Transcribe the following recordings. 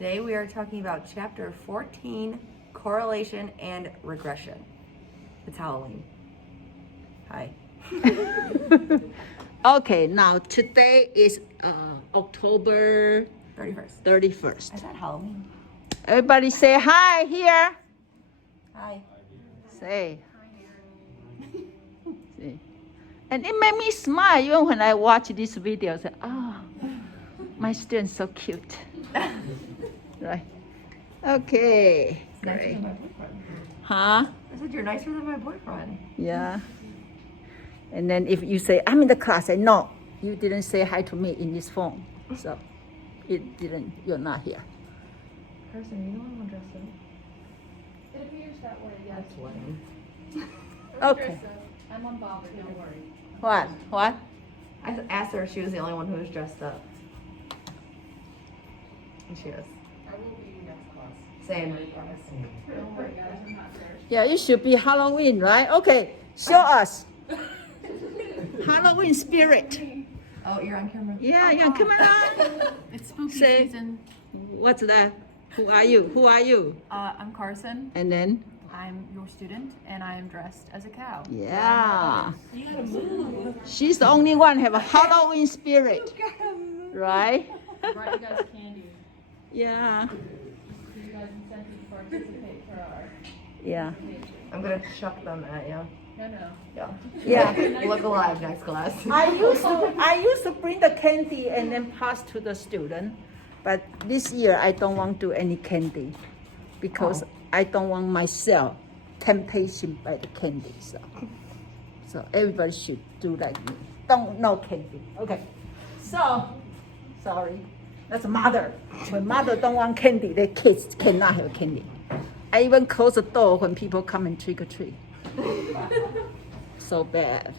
Today we are talking about chapter 14, correlation and regression. It's Halloween. Hi. Okay, now today is October 31st. I said Halloween. Everybody say hi here. Hi. Say. See. And it made me smile even when I watch this video. Say, oh, my student's so cute. Right. Okay. Nicer Great. than my boyfriend. Huh? I said you're nicer than my boyfriend. Yeah. And then if you say, I'm in the class, I know you didn't say hi to me in this phone. So you're not here. Carson, you know I'm dressed up. It appears that way, yes. That's lame. Okay. I'm unbothered, don't worry. What? I asked her if she was the only one who was dressed up. And she is. I will be next class. Same. Don't worry, guys, I'm not there. Yeah, it should be Halloween, right? Okay, show us. Halloween spirit. Oh, you're on camera. Yeah, come on. It's spooky Say- season. What's that? Who are you? I'm Carson. And then, I'm your student, and I am dressed as a cow. yeah. She's the only one have a Halloween spirit, right? I brought you guys candy. Yeah. Give you guys incentive to participate for our Yeah. I'm gonna chuck them at you. No. Yeah. Yeah. Look alive next class. I used to bring the candy and then pass to the student, but this year I don't want to do any candy because I don't want myself temptation by the candy. So everybody should do like me. No candy. Okay. So sorry. That's mother. When mother don't want candy, their kids cannot have candy. I even close the door when people come and trick or treat. So bad.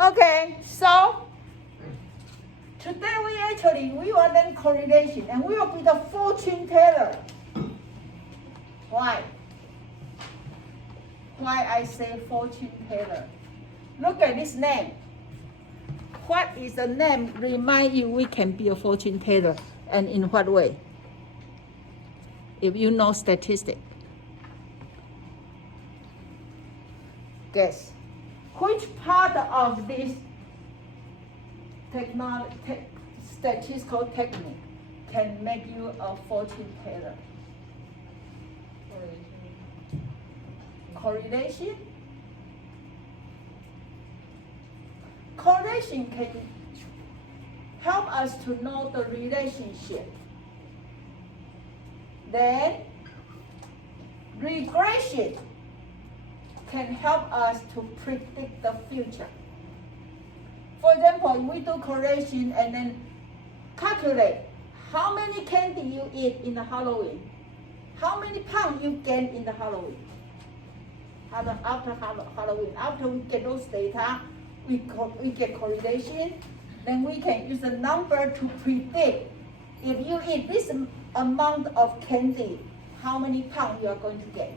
Okay, so today we will learn correlation and we will be the fortune teller. Why? Why I say fortune teller? Look at this name. What is the name remind you we can be a fortune teller, and in what way? If you know statistics. Guess. Which part of this statistical technique can make you a fortune teller? Correlation? Correlation can help us to know the relationship. Then, regression can help us to predict the future. For example, we do correlation and then calculate how many candy you eat in the Halloween, how many pounds you gain in the Halloween. After Halloween, after we get those data, we get correlation, then we can use a number to predict if you eat this amount of candy, how many pounds you are going to get.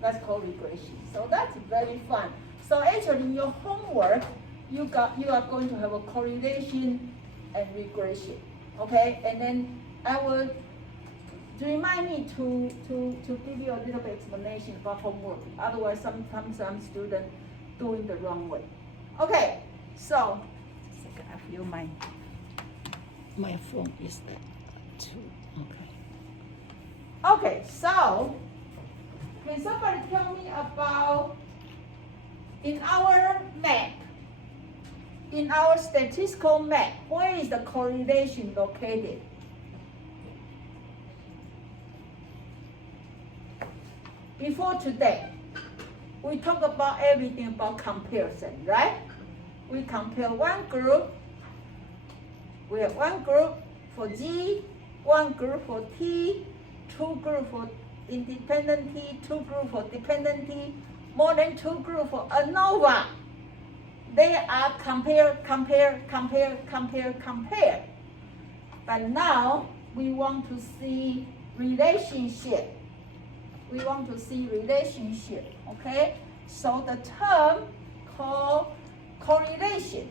That's called regression. So that's very fun. So actually in your homework, you are going to have a correlation and regression. Okay? And then I will remind me to give you a little bit explanation about homework. Otherwise sometimes some students doing the wrong way. Okay, so just a second, I feel my phone is there too. Okay, so can somebody tell me about in our map, in our statistical map, where is the correlation located? Before today, we talk about everything about comparison, right? We compare one group. We have one group for G, one group for T, two groups for independent T, two groups for dependent T, more than two groups for ANOVA. They are compare. But now we want to see relationship. Okay? So the term called correlation.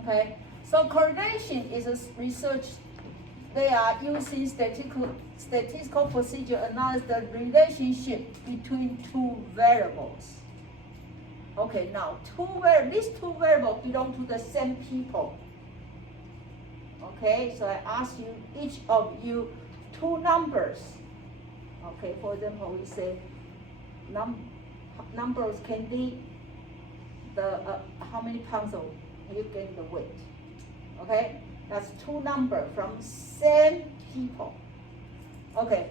Okay? So correlation is a research they are using statistical procedure to analyze the relationship between two variables. Okay, now these two variables belong to the same people. Okay, so I ask you, each of you, two numbers. Okay, for example, we say numbers can be the how many pounds of you gain the weight. Okay, that's two numbers from same people. Okay,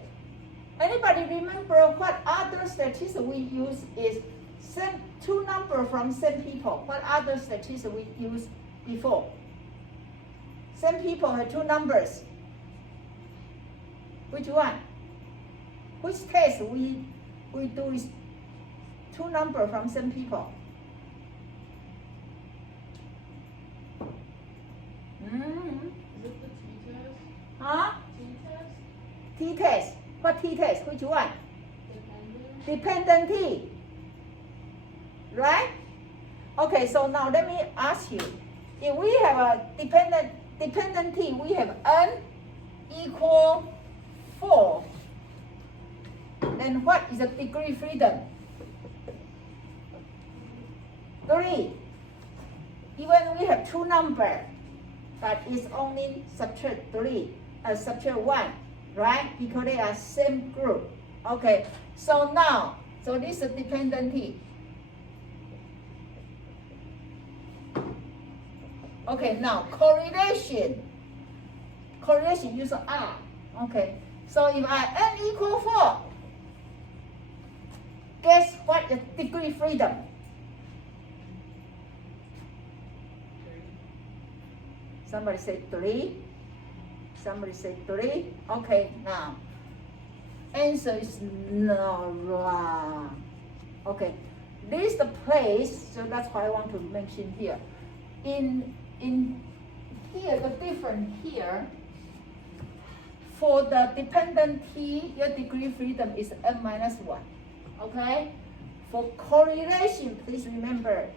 anybody remember what other statistics we use is two numbers from same people? What other statistics we used before? Same people have two numbers. Which one? Which test we do is two numbers from same people? Is it the t-test? Huh? T-test? T-test. What T-test? Which one? Dependent? Dependent T. Right? Okay, so now let me ask you. If we have a dependent T, we have n equal 4. Then what is the degree freedom? 3. Even we have two numbers, but it's only subtract 1, right? Because they are same group. Okay, so now, this is dependent T. Okay, now correlation use R. Okay, so if I n equal 4, guess what the degree freedom? Somebody say 3. Somebody say 3. Okay, now answer is no, wrong. Okay, this is the place, so that's why I want to mention here. In here, the difference here, for the dependent T, your degree freedom is n minus 1. Okay? For correlation, please remember,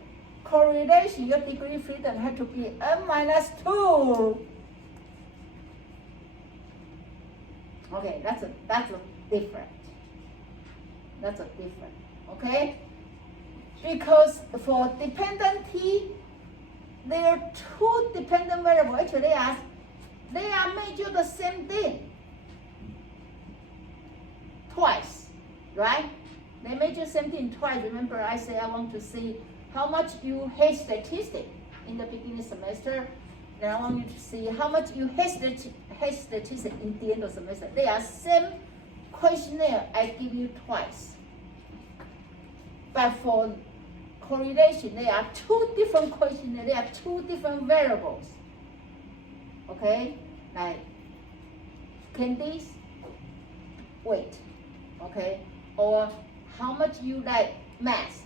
correlation, your degree freedom had to be n minus 2. Okay, that's a different. That's a different. Okay? Because for dependent T, there are two dependent variables. Actually, they are measure the same thing twice, right? They measure the same thing twice. Remember, I say I want to see how much you hate statistics in the beginning semester. Then I want you to see how much you hate statistics in the end of the semester. They are same questionnaire I give you twice. But for correlation, there are two different questionnaires, there are two different variables. Okay, like candies, weight, okay, or how much you like math,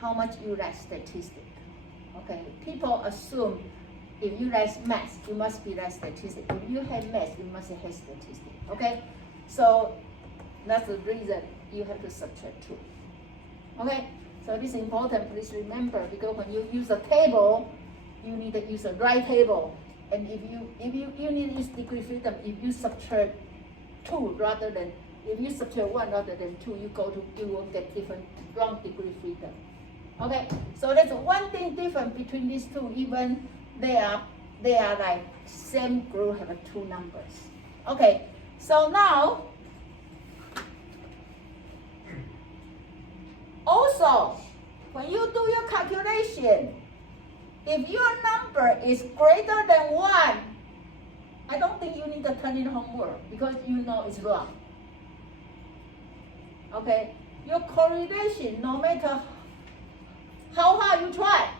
how much you like statistics. Okay, people assume if you like math, you must be like statistics. If you have math, you must have statistics. Okay, so that's the reason you have to subtract 2. Okay. So this is important, please remember, because when you use a table, you need to use the right table. And if you need to use degree freedom, if you subtract 2 rather than, if you subtract 1 rather than 2, you will get different wrong degree freedom. Okay, so that's one thing different between these two, even they are like same group have 2 numbers. Okay, so now, also, when you do your calculation, if your number is greater than 1, I don't think you need to turn in homework because you know it's wrong. Okay, your correlation, no matter how hard you try,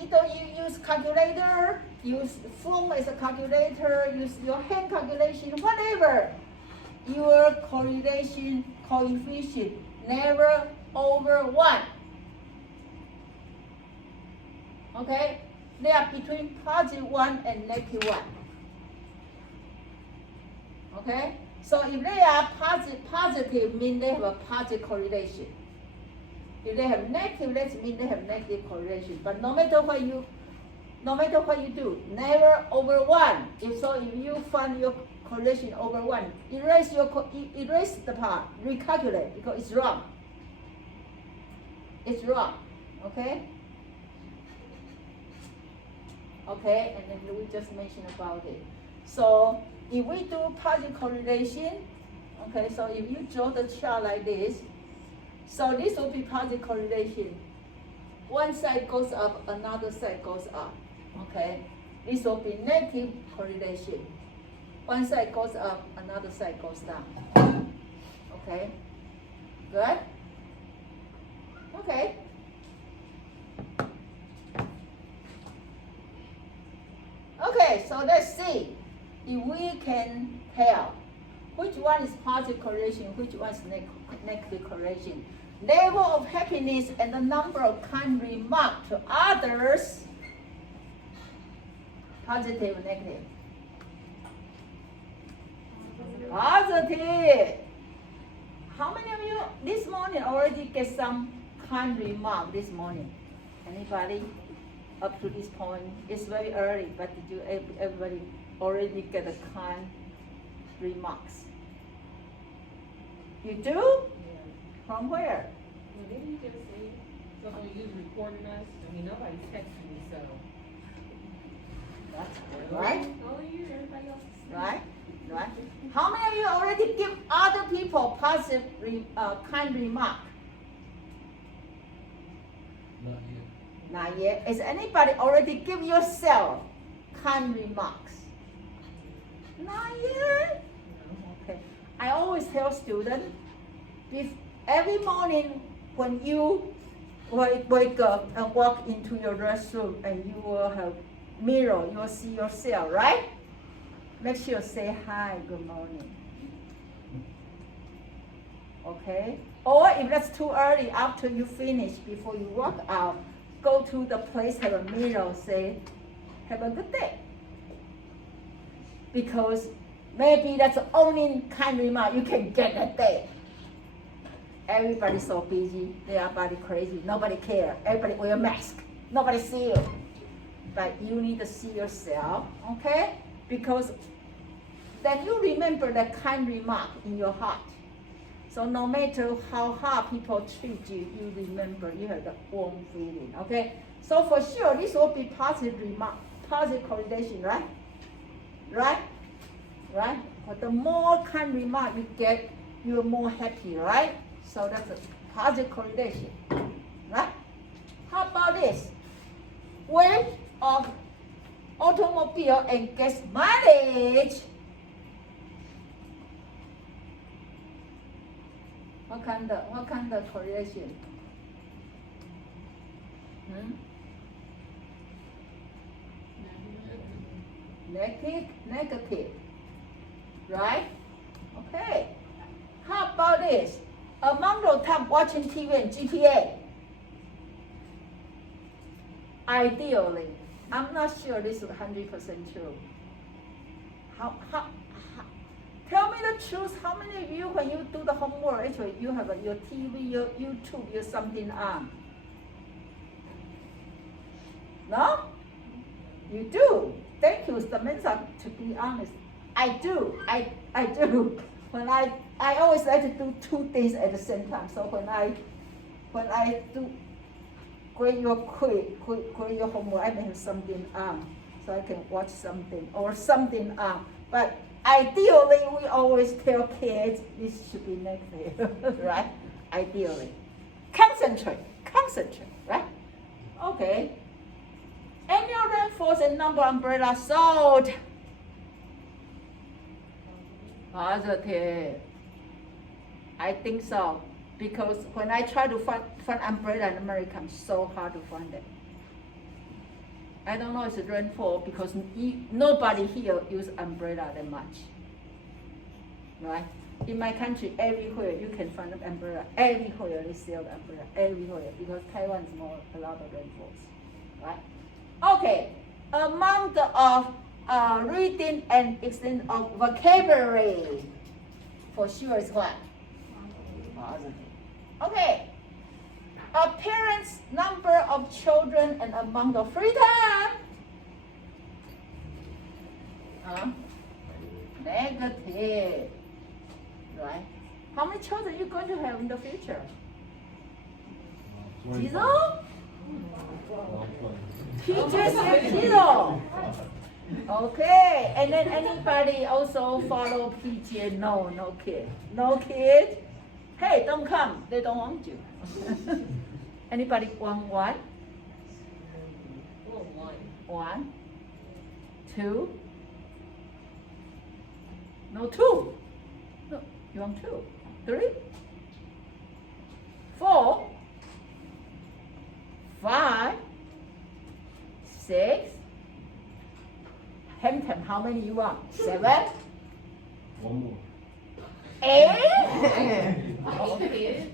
either you use calculator, use phone as a calculator, use your hand calculation, whatever, your correlation coefficient never over 1. Okay? They are between +1 and -1. Okay? So if they are positive, mean they have a positive correlation. If they have negative, that means they have negative correlation. But no matter what you no matter what you do, never over 1. If you find your correlation over 1, erase the part, recalculate because it's wrong. It's wrong. Okay? Okay, and then we just mentioned about it. So if we do positive correlation, okay, so if you draw the chart like this, so this will be positive correlation. One side goes up, another side goes up. Okay, this will be negative correlation. One side goes up, another side goes down. Okay, good? Okay. Okay, so let's see if we can tell which one is positive correlation, which one is negative correlation. Level of happiness and the number of kind remarks to others. Positive, negative. Positive. How many of you this morning already get some kind remark this morning? Anybody? Up to this point, it's very early, but did everybody already get a kind remarks? You do? Yeah. From where? Well, didn't you just say someone you recording us? I mean, nobody's texting me, so. That's good, right? Only you, everybody else is Right? Right? How many of you already give other people positive, kind remark? Not yet. Not yet. Is anybody already give yourself kind remarks? Not yet. Okay. I always tell students, every morning when you wake up and walk into your restroom and you will have mirror, you will see yourself, right? Make sure say hi, good morning. Okay? Or if that's too early, after you finish, before you walk out, go to the place, have a mirror, say, have a good day. Because maybe that's the only kind remark you can get that day. Everybody's so busy, everybody crazy, nobody care, everybody wear a mask, nobody see you. But you need to see yourself, okay? Because then you remember that kind remark in your heart. So no matter how hard people treat you, you remember you have the warm feeling, okay? So for sure, this will be positive remark, positive correlation, right? Right? Right? But the more kind remark you get, you're more happy, right? So that's a positive correlation, right? How about this? Weight of automobile and gas mileage. What kind of correlation? Negative, right? Okay. How about this? Amount of time watching TV and GPA. Ideally, I'm not sure this is 100% true. Tell me the truth. How many of you, when you do the homework, actually you have your TV, your YouTube, your something on? No? You do. Thank you, Samantha. To be honest, I do. I do. When I always like to do two things at the same time. So when I do grade your homework, I may have something on, so I can watch something or something on. But ideally, we always tell kids this should be negative, right? Ideally, concentrate, right? Okay. Annual rainfalls and number of umbrellas sold. Positive. I think so. Because when I try to find umbrella in America, it's so hard to find it. I don't know if it's rainfall because nobody here uses umbrella that much. Right? In my country, everywhere you can find an umbrella. Everywhere they sell the umbrella. Everywhere. Because Taiwan is a lot of rainfalls. Right? Okay. Amount of reading and extent of vocabulary. For sure is what? Positive. Okay. A parent's number of children and amount of free time. Negative. Right? How many children are you going to have in the future? 0? Teacher said 0. Okay, and then anybody also follow PJ? No, no kid. No kid? Hey, don't come. They don't want you. Anybody want 1? Well, 1. 1, 2. No, 2. No, you want 2. 3, 4, 5, 6. Hampton, how many you want? 7, 1 more. 8. Okay.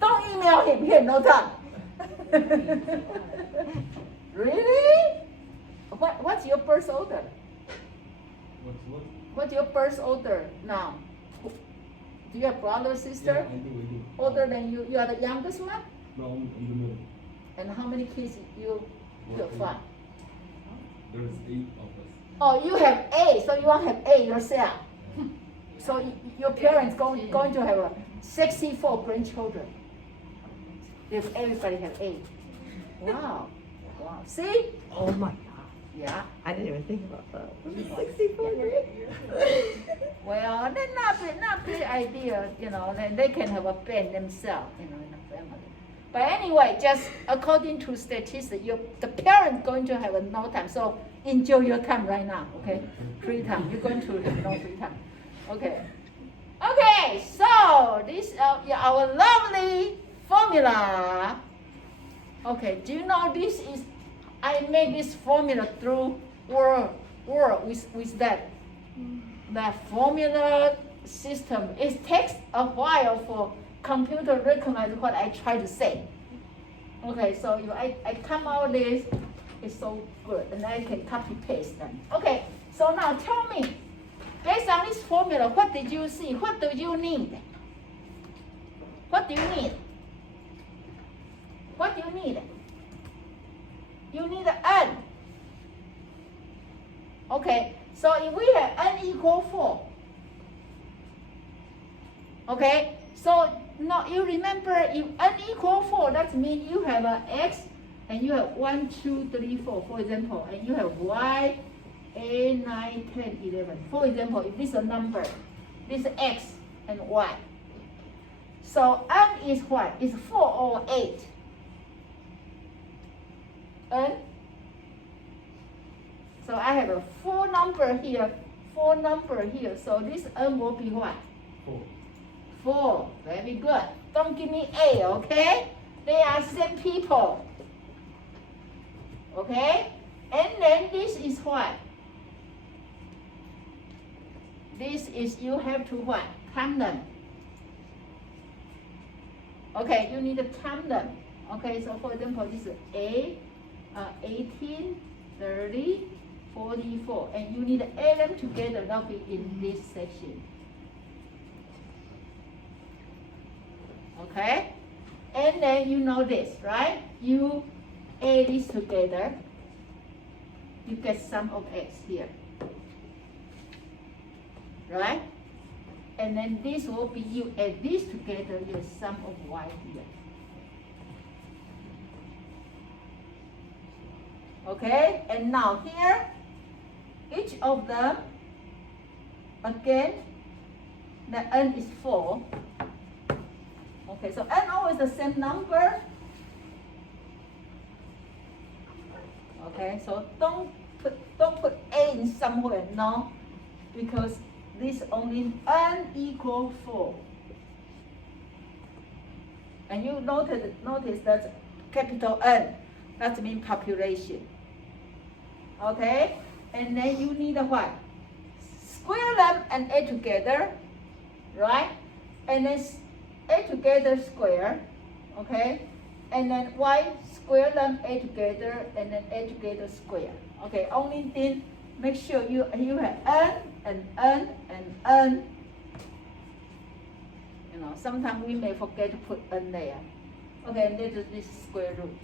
Don't email him. He has no time. Really? What's your birth order? What? What's your birth order now? Do you have brother, Yeah, sister? I do. Older than you? You are the youngest one? No, I'm in the middle. And how many kids you have? 5? There's 8 of us. Oh, you have 8, so you want to have 8 yourself. So your parents going to have 64 grandchildren. If everybody have 8. Wow. Wow. See? Oh my God. Yeah. I didn't even think about that. 64 Well, that's not big idea, you know. Then they can have a band themselves, you know, in the family. But anyway, just according to statistics, the parent going to have no time. So enjoy your time right now, okay? Free time. You're going to have no free time. Okay. Okay. So this is our lovely formula. Okay. Do you know this is? I made this formula through Word with that. The formula system. It takes a while for computer recognize what I try to say. Okay, so if I come out this, it's so good, and I can copy paste them. Okay, so now tell me, based on this formula, what did you see? What do you need? What do you need? What do you need? You need an n. Okay, so if we have n equal 4, okay, so now you remember if n equal 4, that means you have an x and you have 1, 2, 3, 4, for example, and you have y, 8, 9, 10, 11. For example, if this is a number, this is x and y. So n is what? Is 4 or 8? N. So I have a 4 number here, 4 number here. So this n will be what? 4. 4. Very good. Don't give me A, okay? They are same people. Okay? And then this is what? This is you have to what? Count them. Okay, you need to count them. Okay, so for example, this is 18, 30, 44. And you need to add them together. That'll be in this section. Okay? And then you know this, right? You add this together. You get sum of x here. Right? And then this will be, you add this together, your sum of y here. Okay? And now here, each of them, again, the n is 4. Okay, so n always the same number. Okay, so don't put a in somewhere, no, because this only n equal 4. And you notice that capital N, that means population. Okay, and then you need a what? Square them and add together, right? And then add together square, okay? And then y square them, add together, and then add together square. Okay, only thing, make sure you have n and n and n. You know, sometimes we may forget to put n there. Okay, and this is square root.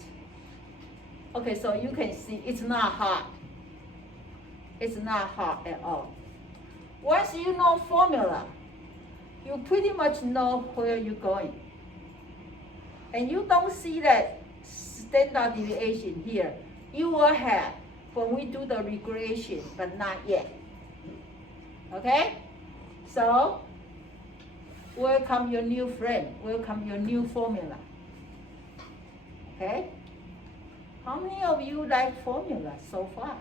Okay, so you can see it's not hard. It's not hard at all. Once you know formula, you pretty much know where you're going. And you don't see that standard deviation here. You will have when we do the regression, but not yet. Okay? So, welcome your new friend. Welcome your new formula. Okay? How many of you like formula so far?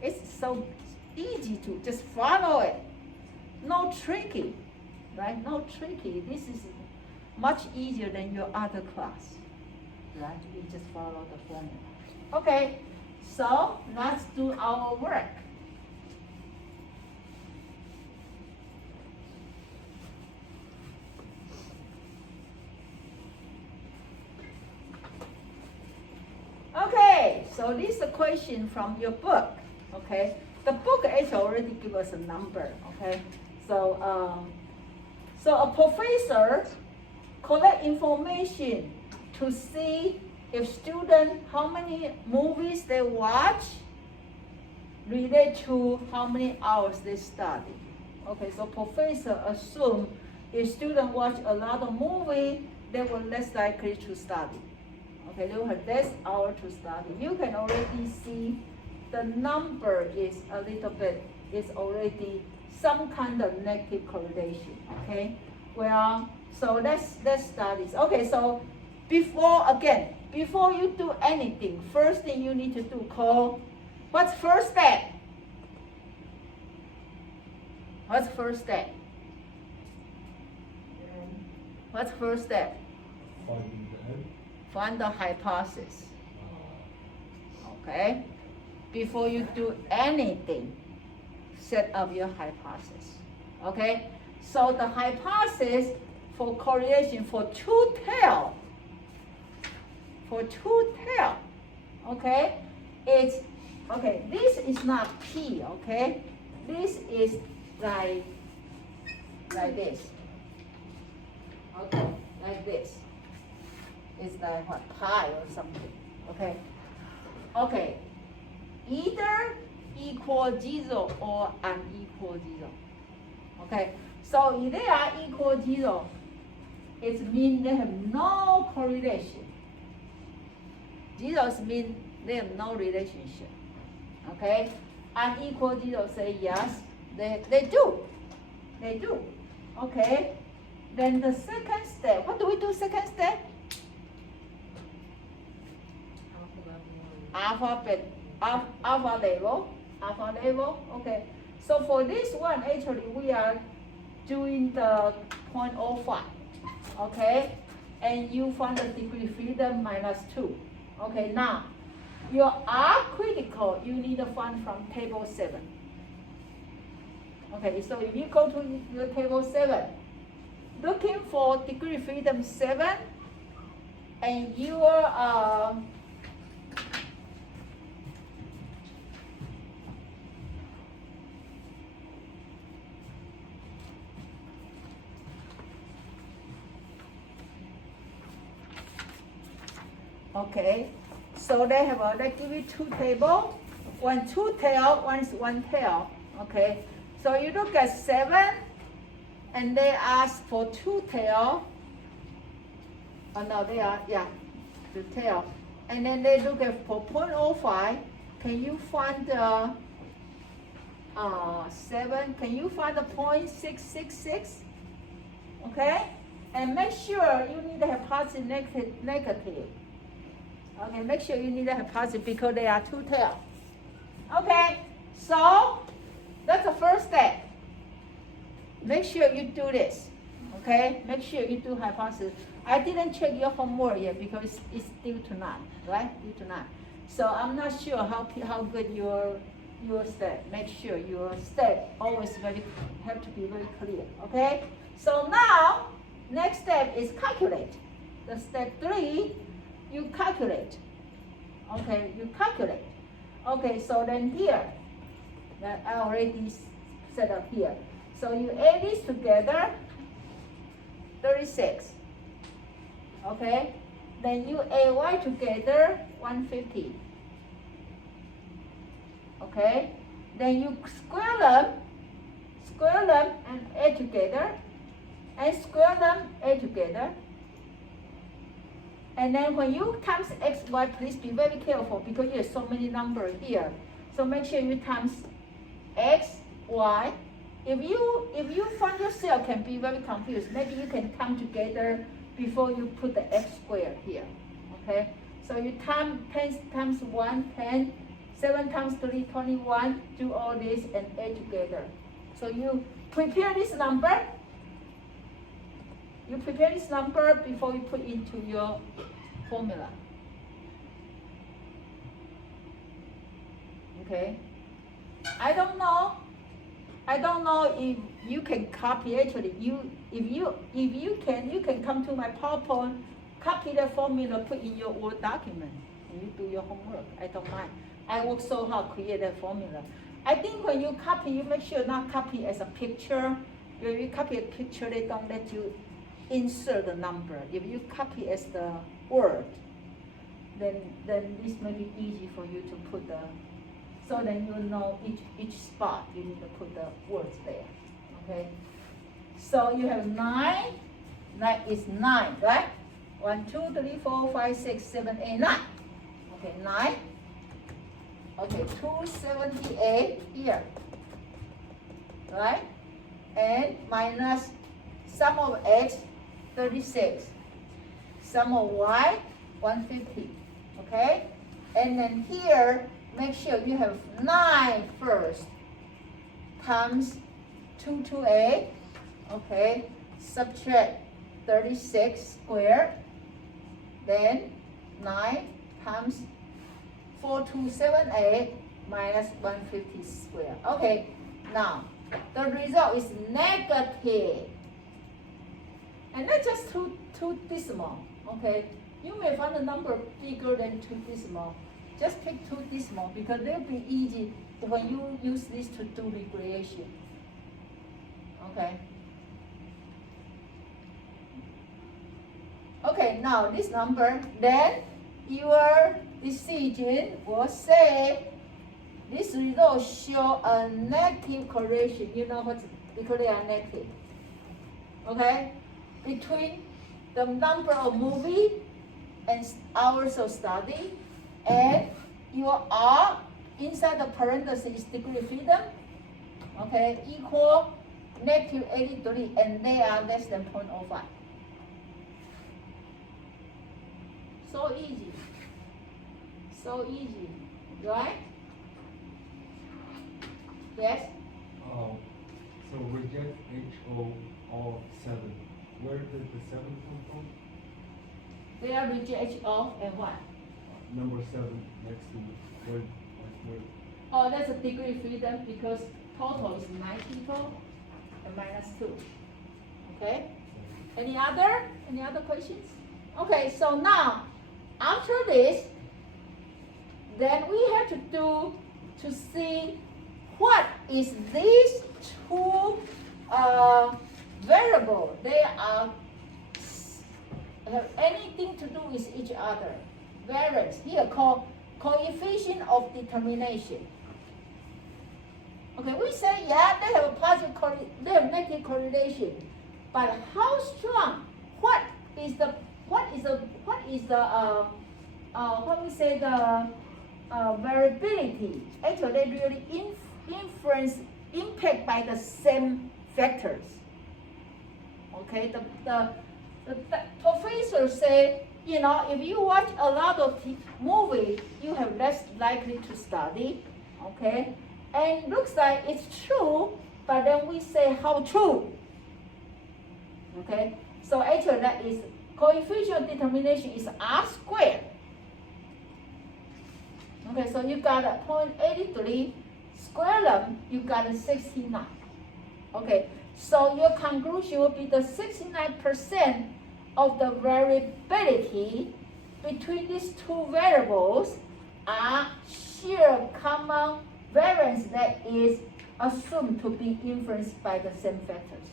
It's so easy to just follow it. No tricky, right? No tricky. This is much easier than your other class, right? We just follow the formula. Okay, so let's do our work. Okay, so this is a question from your book. Okay, the book actually already give us a number. Okay, so so a professor collect information to see if student how many movies they watch relate to how many hours they study. Okay, so professor assume if student watch a lot of movie, they will less likely to study. Okay, they will have less hour to study. You can already see the number is a little bit, is already some kind of negative correlation. Okay, well, so let's study. Okay, so before you do anything, first thing you need to do call, what's first step? What's first step? What's first step? Finding the end. Find the hypothesis. Okay? Before you do anything, set up your hypothesis. Okay? So the hypothesis for correlation for two tail, okay, it's, okay, this is not P, okay? This is like this. Okay, like this. It's like what, pi or something, okay? Okay, either equal 0 or unequal 0, okay? So if they are equal 0, it means they have no correlation. 0 means they have no relationship, okay? Unequal 0 say yes, they do, okay? Then the second step, what do we do second step? Alpha level, okay. So for this one, actually, we are doing the 0.05, okay? And you find the degree freedom -2. Okay, now, your R critical, you need to find from table 7. Okay, so if you go to your table 7, looking for degree freedom 7, and your okay, so they give you two tables, one two tail, one is one tail. Okay, so you look at 7, and they ask for two tail. Oh no, they are, yeah, the tail. And then they look at for 0.05. Can you find the 7? Can you find the 0.666? Okay, and make sure you need to have positive, negative. Okay, make sure you need to have positive because they are two tails. Okay, so that's the first step. Make sure you do this. Okay, make sure you do hypothesis. I didn't check your homework yet because it's due tonight, right? Due tonight. So I'm not sure how good your step. Make sure your step always have to be very clear. Okay. So now next step is calculate. The step 3, you calculate. Okay, you calculate. Okay, so then here, that I already set up here. So you add these together, 36. Okay, then you add y together, 150. Okay? Then you square them and add together, and square them, add together. And then when you times x, y, please be very careful because you have so many numbers here. So make sure you times x, y. If you find yourself can be very confused, maybe you can come together before you put the x squared here. Okay? So you times 10 times 1, 10, 7 times 3, 21, do all this and add together. So you prepare this number. You prepare this number before you put into your formula. Okay? I don't know if you can copy. Actually, if you can come to my PowerPoint, copy the formula, put in your Word document, and you do your homework. I don't mind. I work so hard to create that formula. I think when you copy, you make sure not copy as a picture. When you copy a picture, they don't let you insert the number. If you copy as the word, then this may be easy for you to put the, so then you know each spot you need to put the words there. Okay? So you have 9. 9 is 9, right? 1, 2, 3, 4, 5, 6, 7, 8, 9. Okay, 9. Okay, 278 here. Right? And minus sum of x, 36. Sum of y, 150. Okay? And then here, make sure you have 9 first. Times 228. Okay? Subtract 36 squared. Then 9 times 4278 minus 150 squared. Okay, now the result is negative. And that's just two decimal. Okay, you may find a number bigger than 2 decimal. Just pick 2 decimal because they'll be easy when you use this to do regression. Okay. Okay, now this number, then your decision will say this result show a negative correlation. You know what? Because they are negative. Okay? Between the number of movie and hours of study and your R inside the parentheses degree of freedom, okay, equal negative 83, and they are less than 0.05. So easy. So easy, right? Yes? So reject HO all 7. Where did the 7 come from? They are reject of and what? Number 7 next to where? Oh, that's a degree of freedom because total is 9 people and minus 2. Okay? Any other questions? Okay, so now after this, then we have to do to see what is these 2 variable. They are have anything to do with each other. Variance here called coefficient of determination. Okay, we say yeah, they have a positive they have negative correlation, but how strong? What we say the variability? Actually, they really impact by the same factors. Okay, the professor say, you know, if you watch a lot of movies, you have less likely to study. Okay, and looks like it's true, but then we say how true. Okay, so actually that is coefficient of determination is R squared. Okay, so you got a 0.83, square them, you got a 69. Okay, so your conclusion will be the 69% of the variability between these 2 variables are sheer common variance that is assumed to be influenced by the same factors.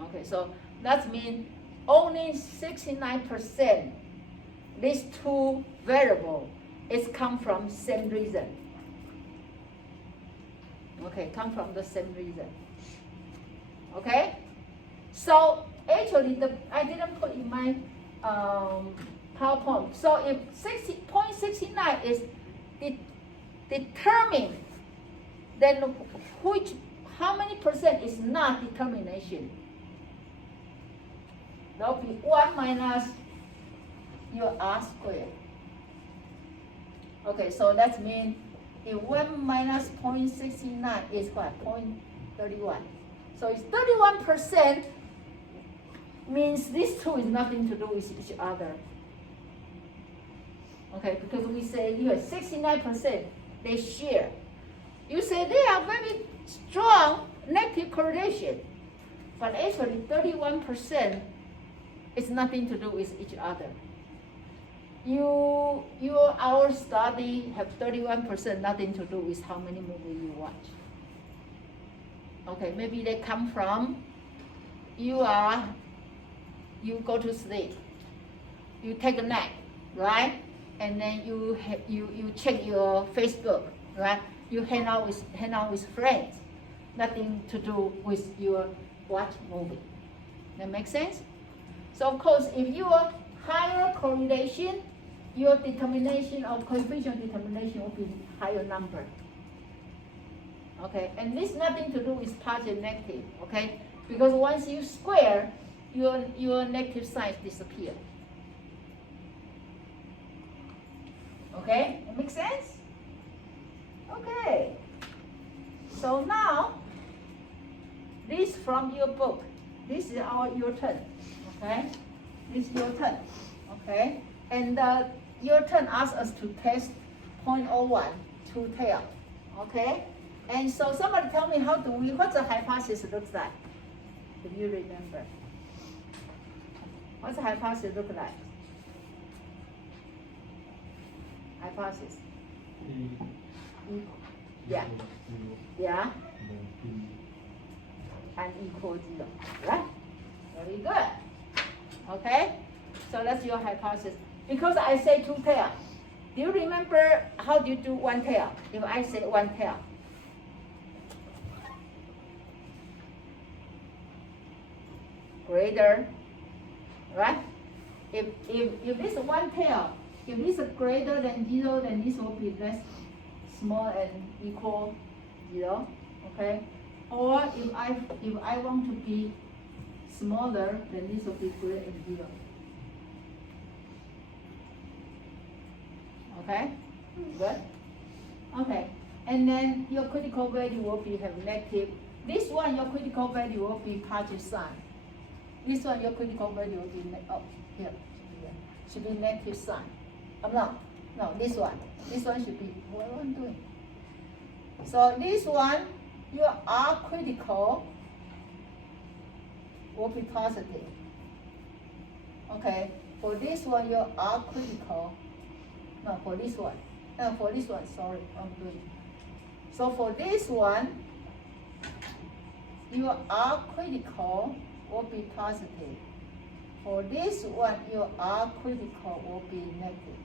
Okay, so that means only 69% these 2 variables It's come from same reason. Okay, come from the same reason. Okay? So actually, I didn't put in my PowerPoint. So if 60.69 is determined, then how many percent is not determination? That will be 1 minus your R squared. Okay, so that means if 1 minus 0.69 is what? 0.31. So it's 31%, means these two is nothing to do with each other. Okay, because we say you have 69%, they share. You say they are very strong negative correlation, but actually 31% is nothing to do with each other. Our study have 31% nothing to do with how many movies you watch. Okay, maybe they come from you go to sleep, you take a nap, right? And then you check your Facebook, right? You hang out with friends, nothing to do with your watch movie. That makes sense? So of course, if you are higher correlation, your determination of coefficient determination will be higher number. Okay, and this nothing to do with positive negative, okay? Because once you square, your negative signs disappear. Okay, that makes sense? Okay. So now, this from your book. This is your turn. Okay? This is your turn. Okay? And your turn asks us to test 0.01 two-tail. Okay? And so somebody tell me what the hypothesis looks like. If you remember. What's the hypothesis look like? Hypothesis. Yeah. Yeah. And equal 0. Right? Very good. Okay? So that's your hypothesis. Because I say two tail. Do you remember how do you do one tail? If I say one tail. Greater. Right? If this is one tail, if this is greater than 0, then this will be less small and equal 0. Okay? Or if I want to be smaller, then this will be greater than 0. Okay? Good? Okay. And then your critical value will be have negative. This one, your critical value will be positive sign. This one, your critical value will be should be negative sign. No, this one. This one should be, what am I doing? So this one, your R critical will be positive. Okay, for this one, your R critical, for this one, sorry, I'm doing. So for this one, your R critical will be positive. For this one, your R critical will be negative.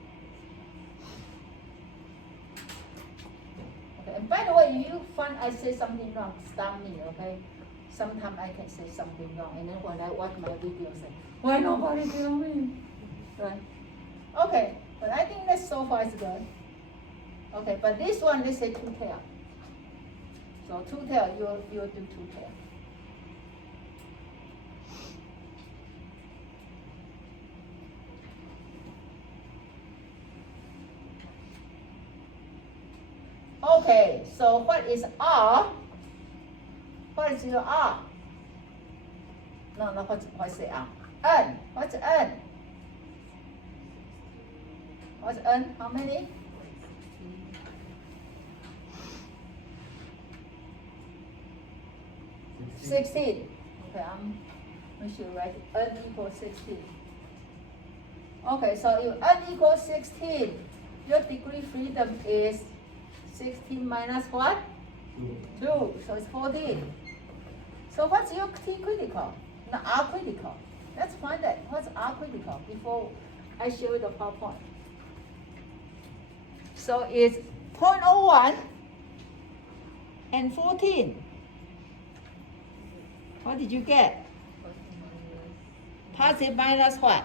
Okay, and by the way, if you find I say something wrong, stop me, okay? Sometimes I can say something wrong, and then when I watch my video, I say, why nobody tell me? Right? Okay, but I think that so far is good. Okay, but this one, let's say two tail. So two tail, you'll do two tail. Okay, so what is R? What is your R? No, what's the R? N. What's N? What's N? How many? 16. Okay, we should write N equals 16. Okay, so if N equals 16, your degree freedom is 16 minus what? 2. So it's 14. So what's your T critical? No, R critical. Let's find that. What's R critical before I show you the PowerPoint? So it's 0.01 and 14. What did you get? Positive minus what?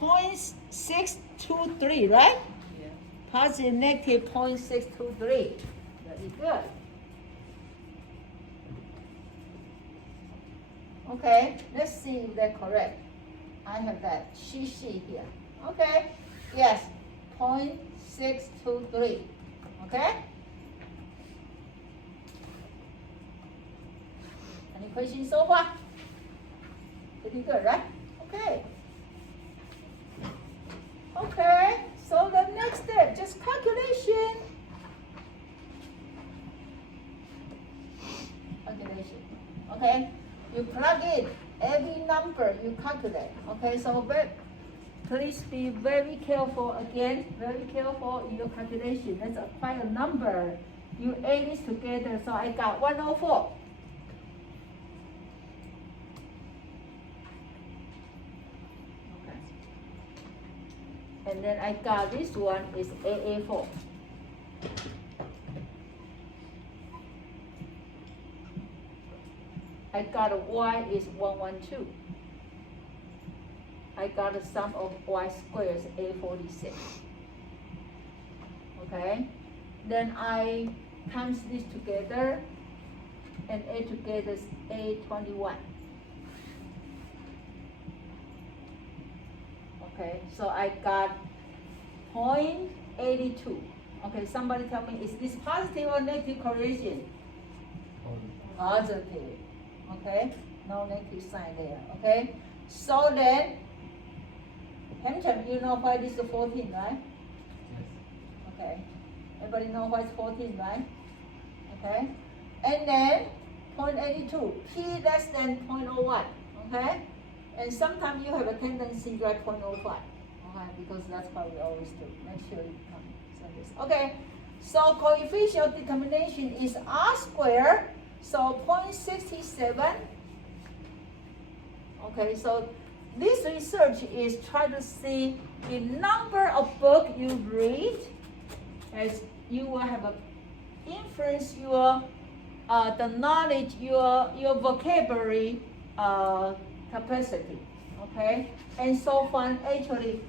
0.623, right? Yeah. Positive negative 0.623. Very good. Okay, let's see if they're correct. I have that cheat sheet here. Okay, yes, 0.623. Okay? Any questions so far? Pretty good, right? Okay. Okay, so the next step, just calculation. Calculation. Okay? You plug in every number you calculate. Okay, so please be very careful again, very careful in your calculation. That's quite a number. You add this together, so I got 104. Okay. And then I got this one is AA4. I got a y is 112. I got the sum of y squared is A46. Okay? Then I times this together and add together is A21. Okay, so I got 0.82. Okay, somebody tell me, is this positive or negative correlation? Positive. Okay, no negative sign there. Okay, so then, Hampton, you know why this is 14, right? Yes. Okay, everybody know why it's 14, right? Okay, and then 0.82, p less than 0.01. Okay, and sometimes you have a tendency to write 0.05. Okay, because that's what we always do. Make sure you come send this. Okay, so coefficient of determination is r squared. So 0.67. Okay, so this research is trying to see the number of books you read, as you will have a influence your the knowledge, your vocabulary capacity. Okay, and so far actually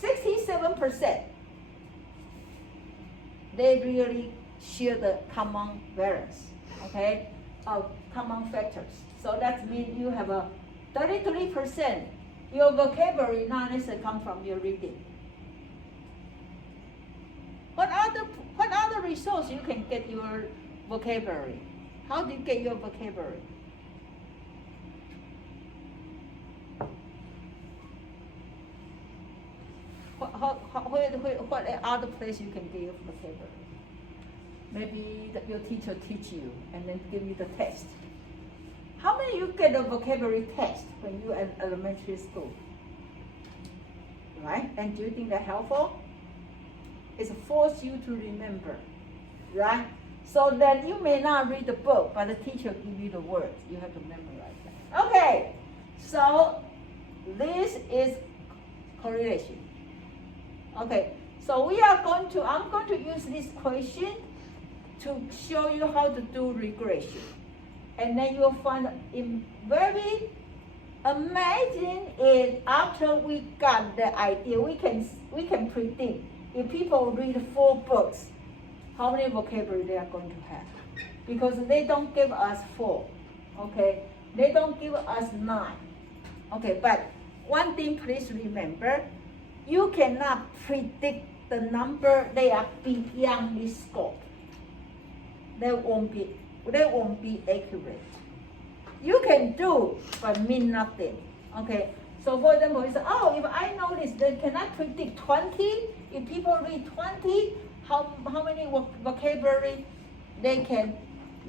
67%. They really share the common variance. Okay, common factors. So that means you have a 33%. Your vocabulary not necessarily come from your reading. What other resource you can get your vocabulary? How do you get your vocabulary? What other place you can get your vocabulary? Maybe your teacher teach you and then give you the test. How many you get a vocabulary test when you at elementary school? Right? And do you think that helpful? It's force you to remember, right? So that you may not read the book, but the teacher give you the words. You have to memorize that. Okay, so this is correlation. Okay, so I'm going to use this question to show you how to do regression. And then you'll find it very amazing is after we got the idea, we can predict if people read 4 books, how many vocabulary they are going to have. Because they don't give us 4, okay? They don't give us 9. Okay, but one thing please remember, you cannot predict the number they are beyond this scope. They won't be accurate. You can do, but mean nothing. Okay. So for example, you say, oh, if I know this, then can I predict 20? If people read 20, how many vocabulary they can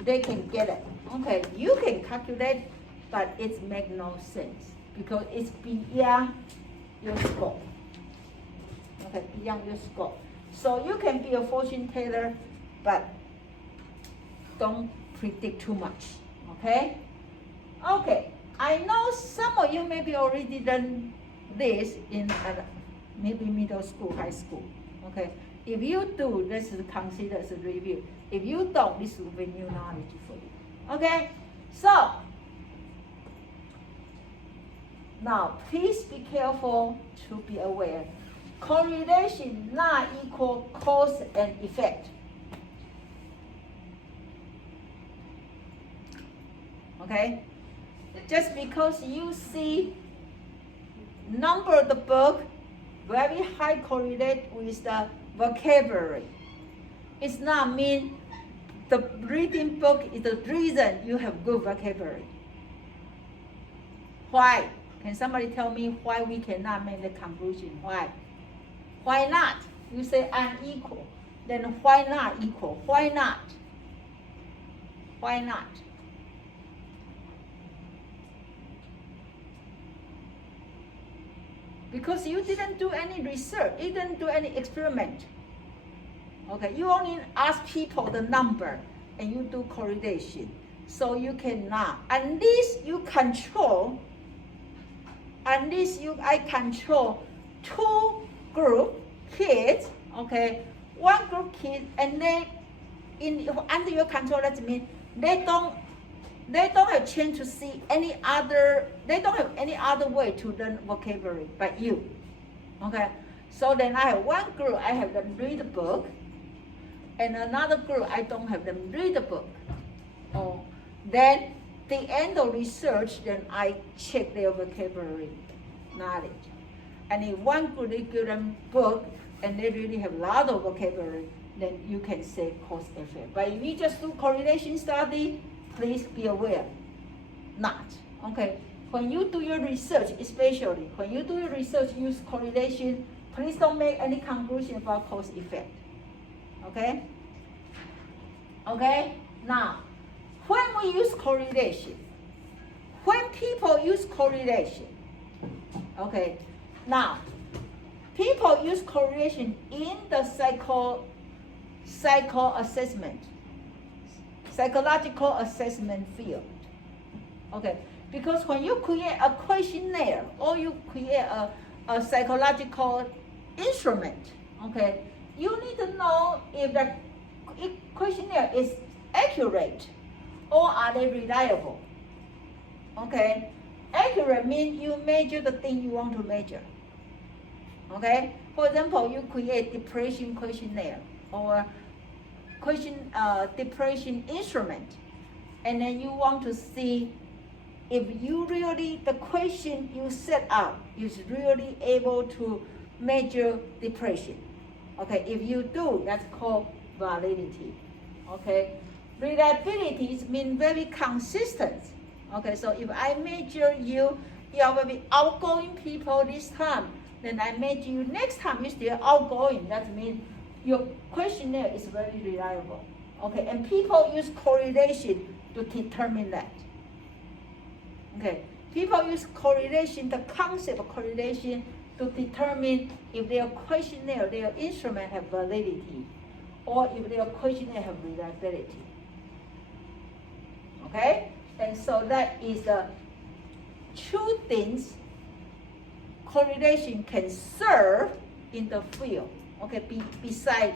get it? Okay, you can calculate, but it makes no sense because it's beyond your scope. Okay, beyond your scope. So you can be a fortune teller, but don't predict too much. Okay? Okay. I know some of you maybe already done this in maybe middle school, high school. Okay. If you do, this is considered as a review. If you don't, this will be new knowledge for you. Okay. So now please be careful to be aware. Correlation not equal cause and effect. Okay? Just because you see number of the book very high correlate with the vocabulary, it's not mean the reading book is the reason you have good vocabulary. Why? Can somebody tell me why we cannot make the conclusion? Why? Why not? You say unequal. Then why not equal? Why not? Why not? Because you didn't do any research, you didn't do any experiment. Okay, you only ask people the number and you do correlation. So you cannot, unless you control, I control two group kids, okay, one group kids, and then under your control, that means they don't have chance to see any other, they don't have any other way to learn vocabulary but you. Okay? So then I have one group, I have them read the book, and another group, I don't have them read the book. Oh, then the end of research, then I check their vocabulary knowledge. And if one group, they give them book, and they really have a lot of vocabulary, then you can say cause effect. But if you just do correlation study, please be aware, not. Okay, when you do your research, especially when you do your research, use correlation, please don't make any conclusion about cause effect. Okay? Okay? Now, when we use correlation, when people use correlation, okay, now, people use correlation in the psychological assessment field. Okay, because when you create a questionnaire or you create a psychological instrument, okay, you need to know if the questionnaire is accurate or are they reliable. Okay, accurate means you measure the thing you want to measure. Okay, for example, you create depression questionnaire or depression instrument, and then you want to see if you really, the question you set up is really able to measure depression. Okay, if you do, that's called validity. Okay, reliability means very consistent. Okay, so if I measure you, you are very outgoing people this time, then I measure you next time you're still outgoing. That means your questionnaire is very reliable. Okay, and people use correlation to determine that. Okay, people use correlation, the concept of correlation, to determine if their questionnaire, their instrument have validity, or if their questionnaire have reliability. Okay, and so that is the two things correlation can serve in the field. Okay, beside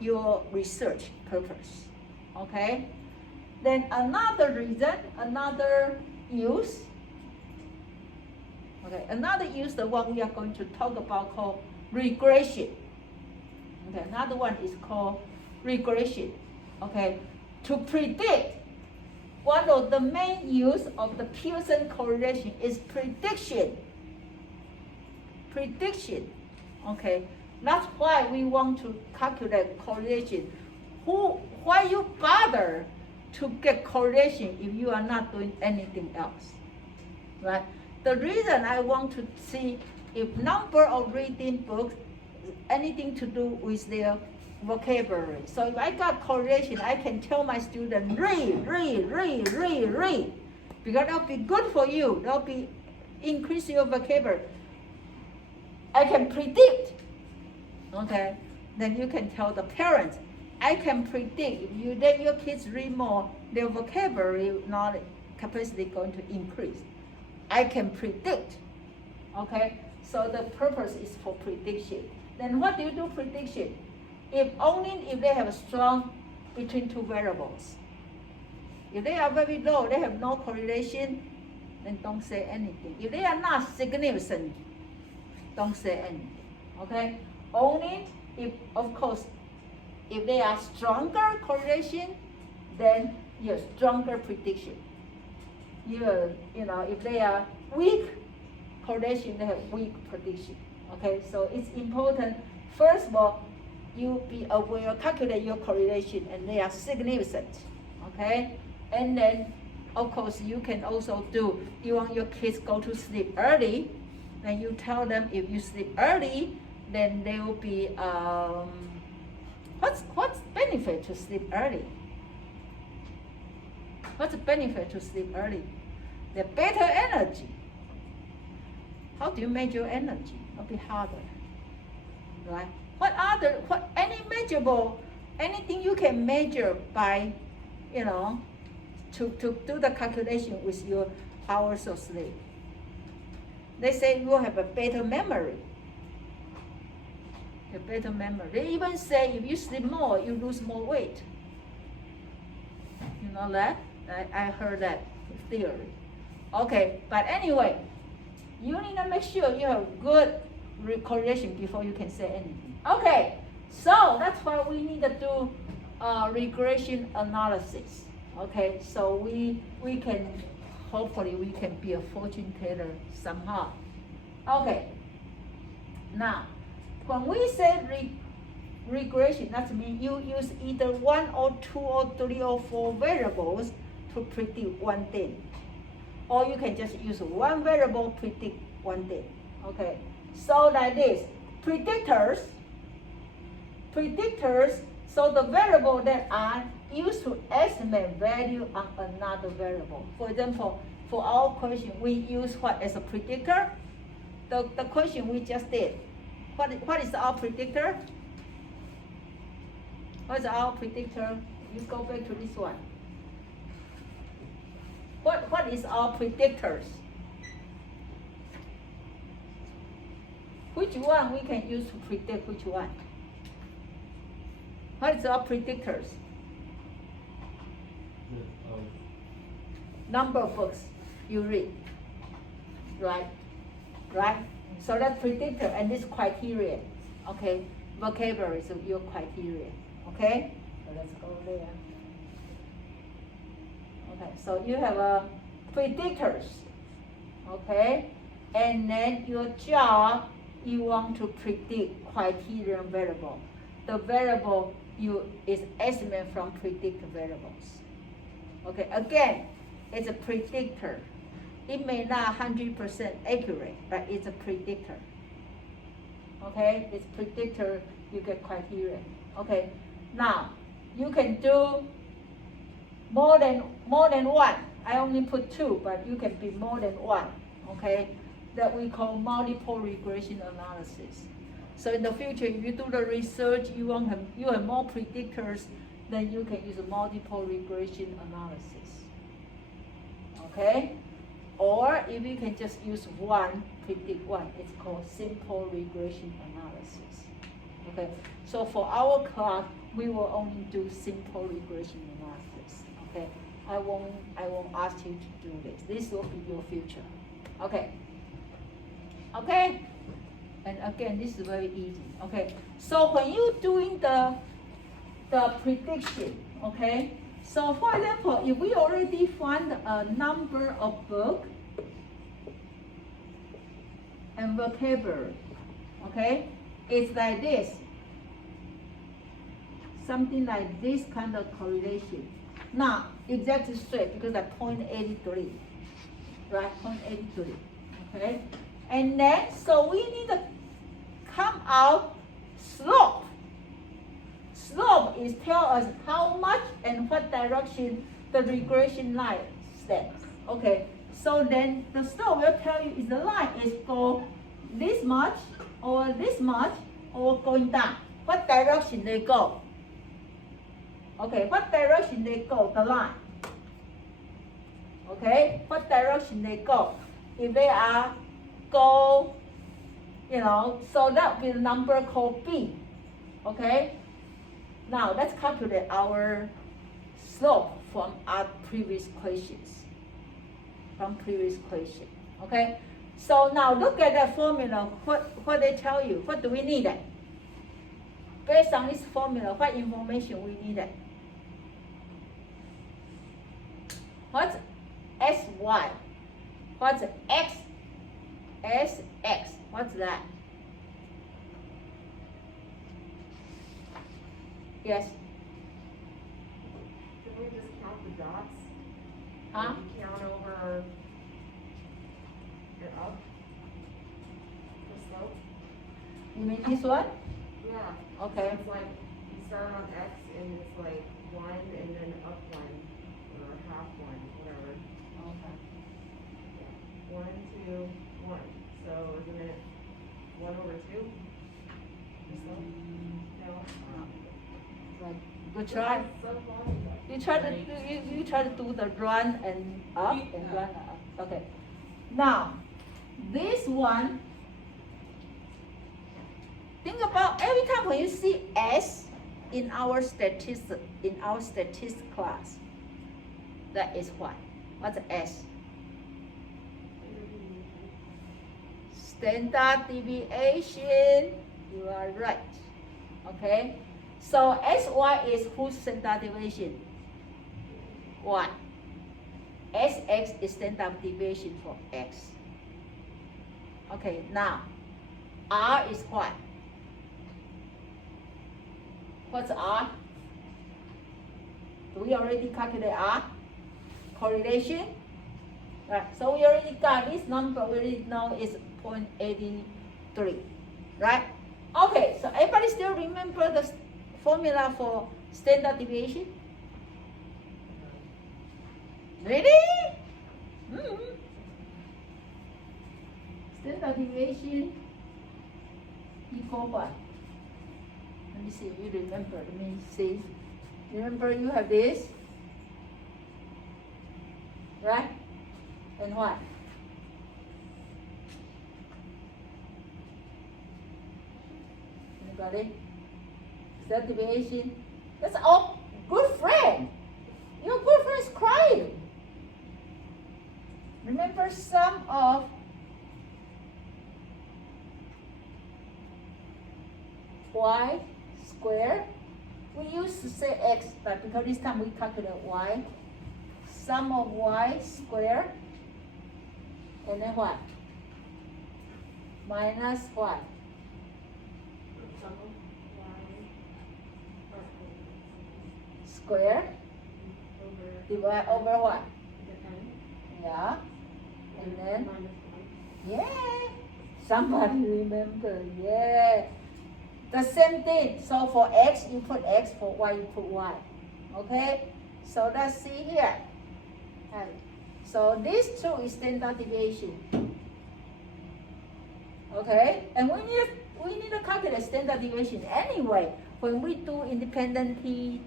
your research purpose. Okay, then another reason, another use. Okay, another use, the one we are going to talk about, called regression. Okay, another one is called regression. Okay, to predict. One of the main use of the Pearson correlation is prediction. Prediction. Okay, that's why we want to calculate correlation. Why you bother to get correlation if you are not doing anything else, right? The reason I want to see if number of reading books, anything to do with their vocabulary. So if I got correlation, I can tell my student, read, because that'll be good for you. That'll be increase your vocabulary. I can predict, okay? Then you can tell the parents, I can predict if you let your kids read more, their vocabulary knowledge capacity going to increase. I can predict, okay? So the purpose is for prediction. Then what do you do prediction? Only if they have a strong between two variables. If they are very low, they have no correlation, then don't say anything. If they are not significant, don't say anything, okay? Only if, of course, if they are stronger correlation, then you have stronger prediction. If they are weak correlation, they have weak prediction. Okay, so it's important. First of all, you be aware, calculate your correlation, and they are significant. Okay, and then of course you can also do. You want your kids go to sleep early, then you tell them if you sleep early, then they will be what's benefit to sleep early? What's the benefit to sleep early? The better energy. How do you measure energy? It'll be harder, right? Anything you can measure by, to do the calculation with your hours of sleep. They say you will have a better memory. A better memory. They even say if you sleep more, you lose more weight. You know that? I heard that theory. Okay, but anyway, you need to make sure you have good correlation before you can say anything. Okay, so that's why we need to do regression analysis. Okay, so we can, hopefully we can be a fortune teller somehow. Okay, now, when we say regression, that means you use either 1 or 2 or 3 or 4 variables to predict one thing. Or you can just use one variable predict one thing. Okay, so like this, predictors, so the variable that are used to estimate value on another variable. For example, for our question, we use what as a predictor? The question we just did. What is our predictor? What is our predictor? You go back to this one. What is our predictors? Which one we can use to predict which one? What is our predictors? Number of books you read, right? So that's predictor and this criteria, okay? Vocabulary is your criteria, okay? So let's go there. Okay, so you have predictors, okay? And then your job, you want to predict criterion variable. The variable is estimate from predicted variables. Okay, again, it's a predictor. It may not 100% accurate, but it's a predictor. Okay, it's predictor, you get criteria. Okay, now you can do more than one. I only put 2, but you can be more than one. Okay, that we call multiple regression analysis. So in the future, if you do the research, you have more predictors, then you can use a multiple regression analysis. Okay, or if you can just use one, predict one, it's called simple regression analysis. Okay, so for our class, we will only do simple regression analysis. Okay, I won't ask you to do this. This will be your future. Okay. Okay. And again, this is very easy. Okay. So when you're doing the prediction, okay. So for example, if we already find a number of book and vocabulary, okay, it's like this. Something like this kind of correlation. Not exactly straight because at 0.83, right? 0.83, okay? And then, so we need to come out slope. Slope is tell us how much and what direction the regression line steps. Okay, so then the slope will tell you if the line is go this much or going down. What direction they go? Okay, what direction they go, the line. Okay, what direction they go. If they are go, so that will be the number called B. Okay, now let's calculate our slope from our previous questions. Okay, so now look at the formula. What they tell you? What do we need? Based on this formula, what information we need? What's SY? What's X? SX? What's that? Yes? Can we just count the dots? Huh? Count over your up? The slope? You mean this one? Yeah. Okay. It's like you start on X and it's like 1 and then up 1 or half 1, whatever. Okay. 1, 2, 1. So isn't it 1 over 2? The slope? No. Right. Good try. So long. You try to do the run and up and run up. Okay. Now, this one. Think about every time when you see S in our statistics class. That is what? What's S? Standard deviation. You are right. Okay. So SY is whose standard deviation? 1. SX is standard deviation for X. Okay, now R is what? What's R? Do we already calculate R? Correlation? Right, so we already got this number, we already know is 0.83. Right? Okay, so everybody still remember the formula for standard deviation? Really? Standard deviation equal what? Let me see if you remember. Let me see. Remember you have this? Right? And what? Anybody? Standard deviation? That's all good friend. Your good friend is crying. Remember sum of y squared. We used to say x, but because this time we calculate y. Sum of y squared. And then what? Minus what? Square. Divide over what? Yeah. And then, yeah. Somebody remember, yeah. The same thing. So for x, you put x. For y, you put y. Okay? So let's see here. So this two is standard deviation. Okay? And we need to calculate standard deviation anyway when we do independent t,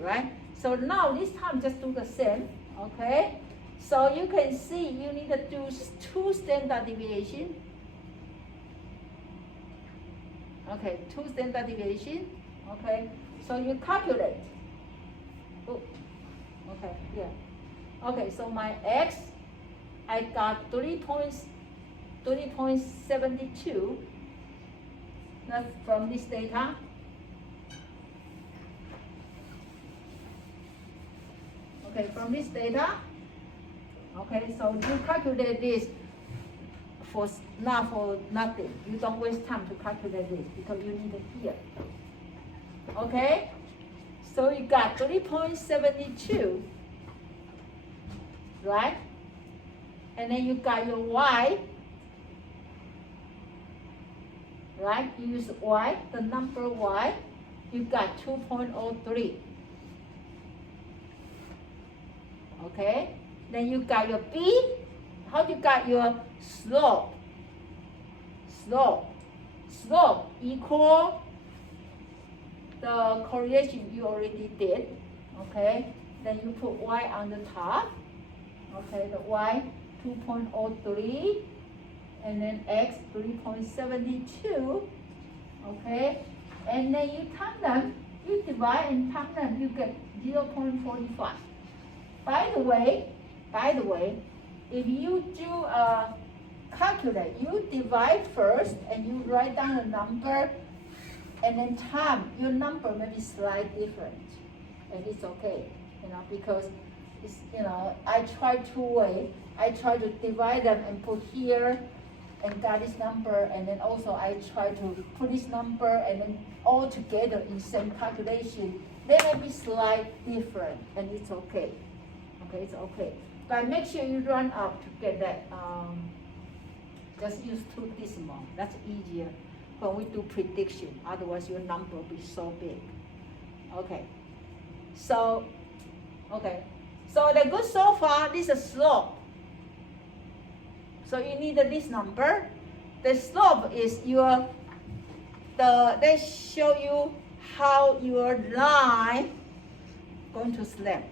right? So now this time just do the same. Okay? So you can see you need to do 2 standard deviation. Okay, 2 standard deviation. Okay, so you calculate. Oh, okay, yeah. Okay, so my x, I got 3.72. That's from this data. Okay, from this data. Okay, so you calculate this not for nothing. You don't waste time to calculate this because you need it here. Okay, so you got 3.72, right? And then you got your y, right? You use y, the number y, you got 2.03. Okay, then you got your b. How you got your slope? Slope equal the correlation you already did. Okay, then you put y on the top. Okay, the y 2.03, and then x 3.72. Okay, and then you times them, you divide and times them, you get 0.45. By the way, if you do calculate, you divide first and you write down the number, and then time, your number may be slightly different, and it's okay, because it's, I try two ways. I try to divide them and put here and got this number, and then also I try to put this number and then all together in same calculation. They may be slightly different, and it's okay. Okay, it's okay. But make sure you run up to get that. Just use 2 decimal. That's easier when we do prediction. Otherwise, your number will be so big. Okay. So the good so far. This is slope. So you need this number. The slope is they show you how your line going to slant.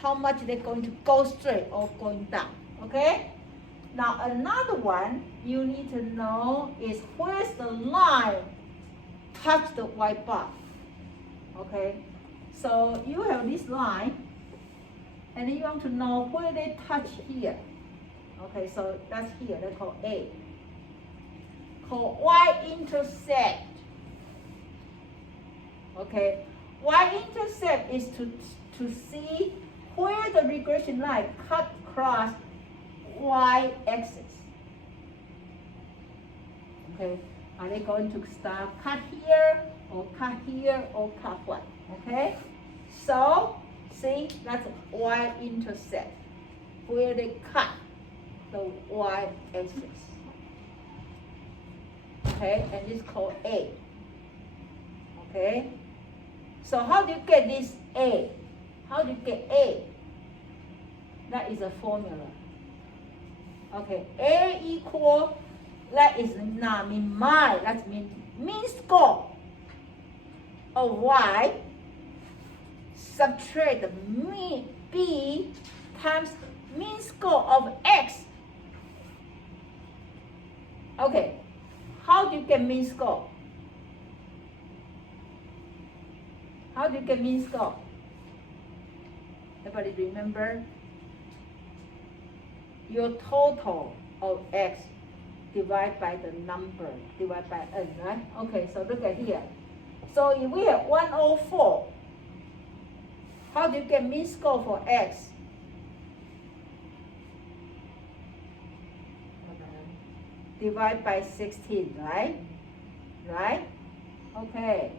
How much they're going to go straight or going down. Okay? Now another one you need to know is where's the line touch the white bar. Okay? So you have this line, and you want to know where they touch here. Okay, so that's here, they call A. Called y-intercept. Okay, y-intercept is to see where the regression line cut across y-axis. Okay, are they going to start cut here, or cut here, or cut what? Okay, so see, that's y-intercept, where they cut the y-axis. Okay, and this is called A. Okay, so how do you get this A? How do you get A? That is a formula. Okay, A equal, that is not mean my, that means mean score of y, subtract the mean B times mean score of x. Okay, how do you get mean score? How do you get mean score? Everybody remember? Your total of x divided by the number, divided by n, right? Okay, so look at here. So if we have 104, how do you get mean score for x? Divide by 16, right? Right? Okay.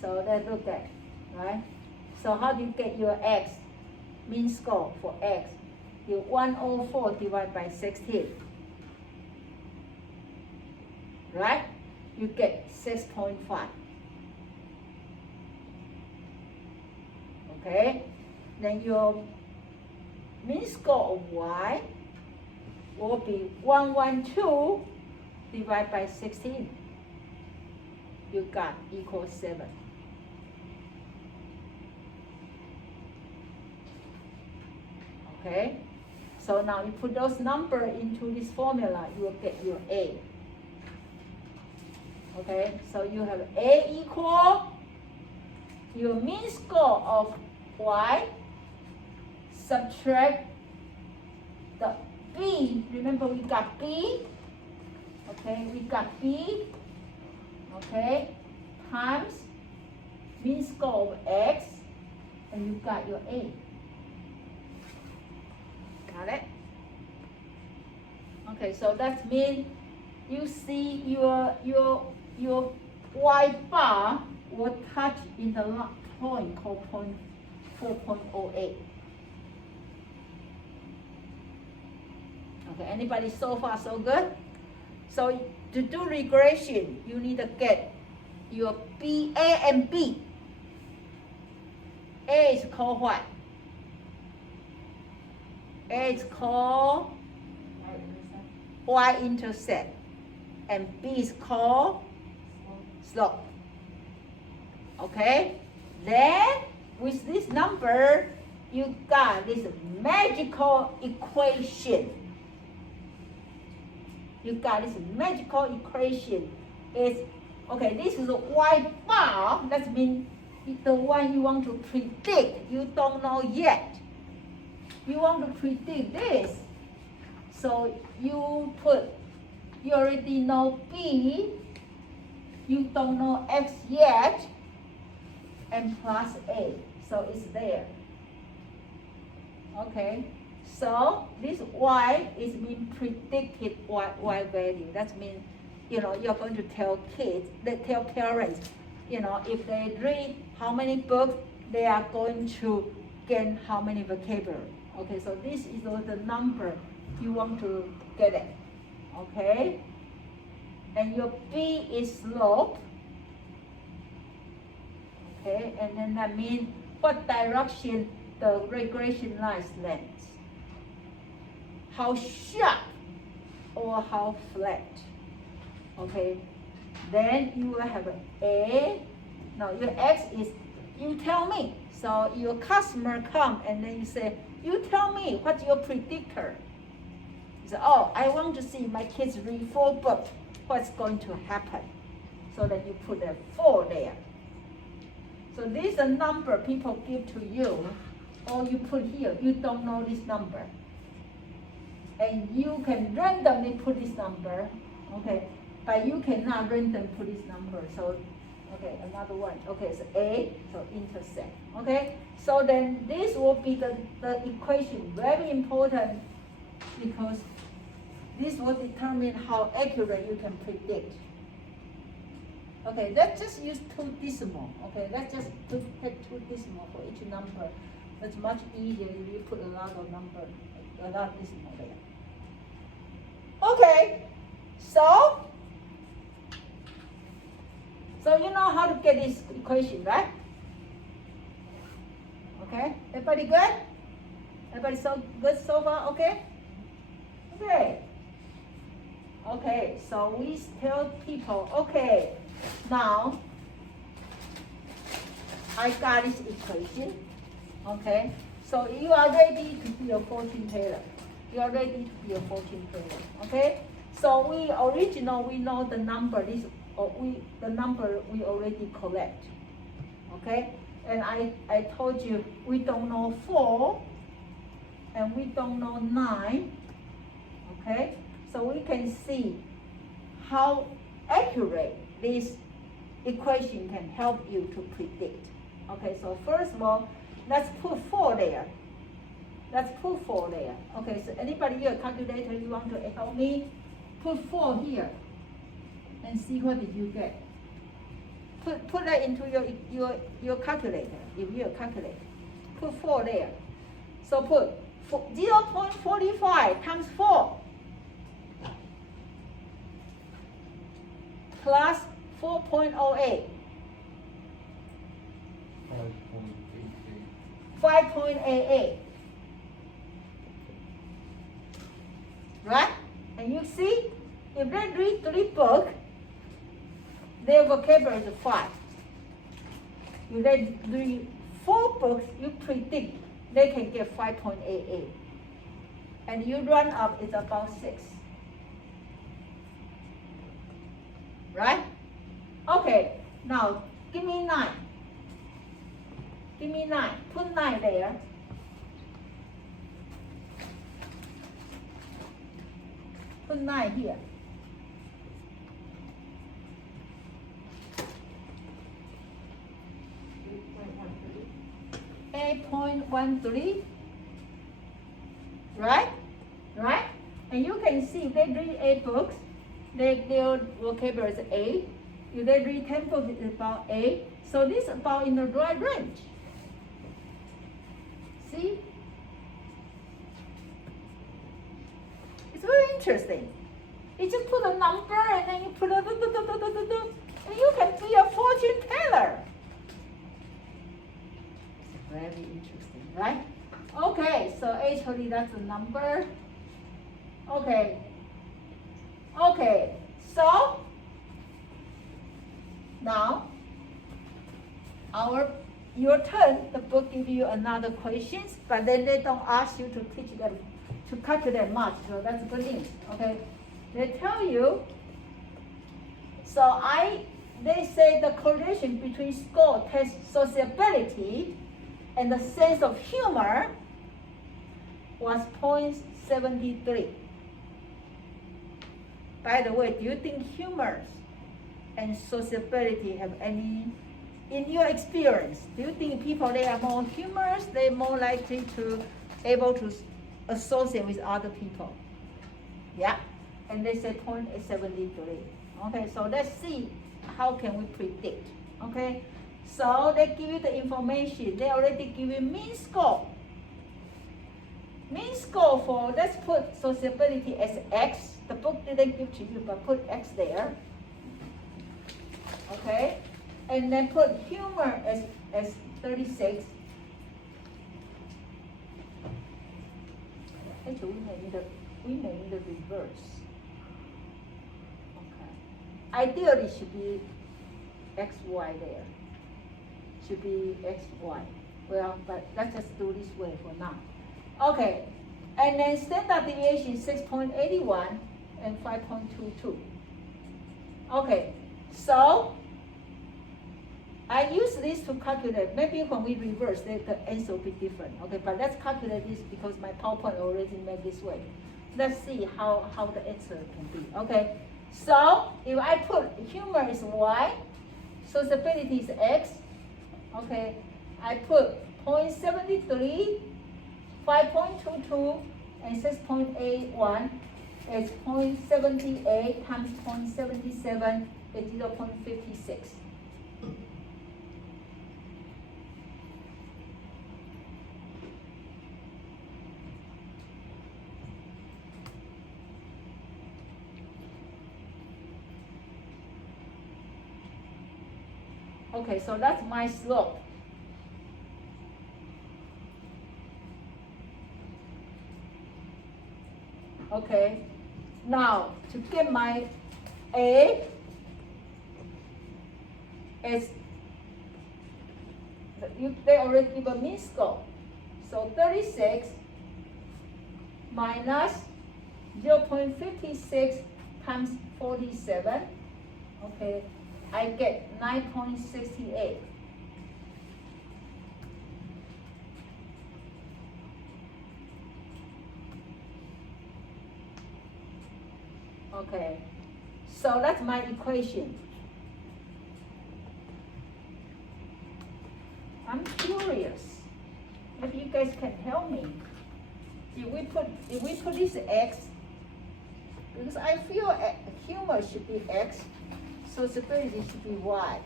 So let's look at, right? So how do you get your x? Mean score for x? You 104 divided by 16. Right? You get 6.5. Okay? Then your mean score of y will be 112 divided by 16. You got equals 7. Okay? So now you put those numbers into this formula, you will get your A. Okay? So you have A equal your mean score of y, subtract the B, remember we got B, okay, we got B, okay, times mean score of x, and you got your A. Got it? Okay, so that means you see your y bar will touch in the point called point 4.08. Okay, anybody so far so good? So to do regression, you need to get your B, A and B. A is called what? A is called y-intercept, and B is called slope. Okay? Then with this number, you got this magical equation. You got this magical equation. It's okay, this is y bar. That means the one you want to predict. You don't know yet. You want to predict this. So you already know B. You don't know X yet. And plus A. So it's there. Okay. So this Y is mean predicted Y value. That means, you're going to tell kids, tell parents, if they read how many books, they are going to gain how many vocabulary. Okay, so this is the number you want to get it. Okay? And your B is slope. Okay, and then that means what direction the regression line lands. How sharp or how flat. Okay, then you will have A. Now your X is, you tell me. So your customer come and then you say, you tell me what's your predictor. You say, oh, I want to see my kids read 4 books. What's going to happen? So then you put a 4 there. So this is a number people give to you, or you put here. You don't know this number. And you can randomly put this number, okay? But you cannot randomly put this number. So, okay, another one. Okay, so A, so intersect. Okay, so then this will be the equation. Very important because this will determine how accurate you can predict. Okay, let's just use 2 decimal. Okay, let's just take 2 decimal for each number. That's much easier if you put a lot of number, a lot of decimal there. Okay, so you know how to get this equation, right? Okay, everybody good? Everybody so good so far? Okay. Okay. Okay, so we tell people, okay, now I got this equation. Okay, so you are ready to be a fortune teller. You are ready to be a fortune teller. Okay, so we know the number. The number we already collect. Okay, and I told you we don't know 4, and we don't know 9. Okay, so we can see how accurate this equation can help you to predict. Okay, so first of all, let's put 4 there. Let's put 4 there. Okay, so anybody here, calculator, you want to help me? Put 4 here and see what did you get. Put that into your calculator, if you're a calculator. Put 4 there. So put 0.45 times 4 plus 4.08. 5.88. Right? And you see, if they read 3 books, their vocabulary is 5. If they read 4 books, you predict they can get 5.88. And you run up, it's about 6. Right? Okay, now give me 9. Give me 9. Put 9 there. Put 9 here. 8.13. Right? Right? And you can see they read 8 books. Their vocabulary is 8. If they read 10 books, it's about 8. So this is about in the right range. See? It's very interesting. You just put a number and then you put a and you can be a fortune teller. It's very interesting, right? Okay, so actually that's a number. Okay. Okay, so now our your turn, the book give you another questions, but then they don't ask you to teach them to calculate much, so that's good news, okay? They tell you, they say the correlation between score test sociability and the sense of humor was 0.73. By the way, do you think humor and sociability have any, in your experience, do you think people they are more humorous, they're more likely to able to associate with other people? Yeah, and they say 0.73. Okay, so let's see how can we predict. Okay, so they give you the information. They already give you mean score. Mean score for, let's put sociability as X. The book didn't give to you, but put X there. Okay, and then put humor as 36. Actually, we may need a reverse. Okay, ideally should be XY there. Should be XY. Well, but let's just do this way for now. Okay, and then standard deviation 6.81 and 5.22. Okay, so I use this to calculate. Maybe when we reverse, the answer will be different. Okay, but let's calculate this because my PowerPoint already made this way. Let's see how the answer can be. Okay, so if I put humor is Y, sociability is X. Okay, I put 0.73, 5.22, and 6.81 is 0.78 times 0.77 is 0.56. Okay, so that's my slope. Okay, now to get my A is, they already give a mean score. So 36 minus 0.56 times 47, okay, I get 9.68. Okay, so that's my equation. I'm curious if you guys can help me. If we put this X, because I feel humor should be X, sociability should be Y.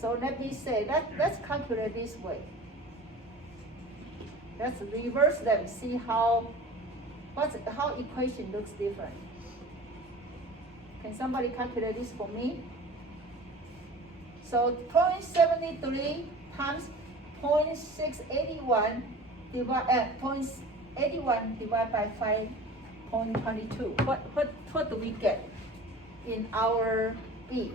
So let me say let's calculate this way. Let's reverse them, see how equation looks different. Can somebody calculate this for me? So 0.73 times 0.681 0.81 divided by 5.22. What do we get in our B?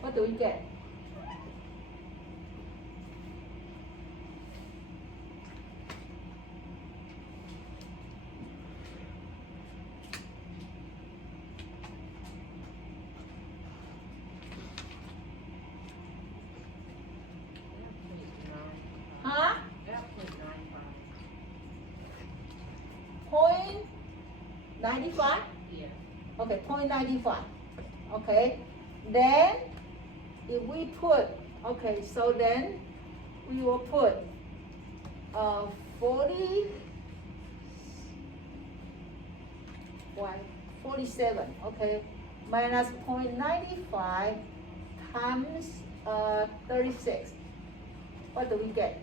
What do we get? Huh? 0.95? Yeah. Okay, 0.95. Okay, then if we put, okay, so then we will put 47, okay, minus 0.95 times 36. What do we get?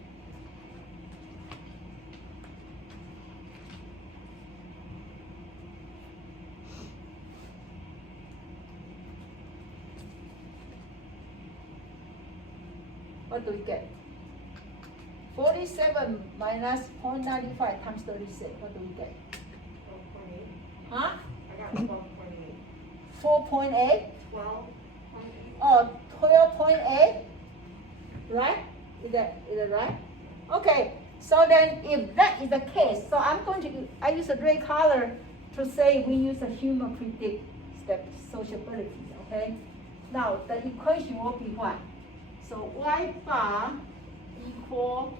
What do we get? 47 minus 0.95 times 36. What do we get? 12.8. Huh? I got 12.8. 4.8 12.8. or 12.8, right? Is that right? Okay, so then if that is the case, so I use a red color to say we use a human predict step sociability, okay? Now the equation will be what? So y bar equal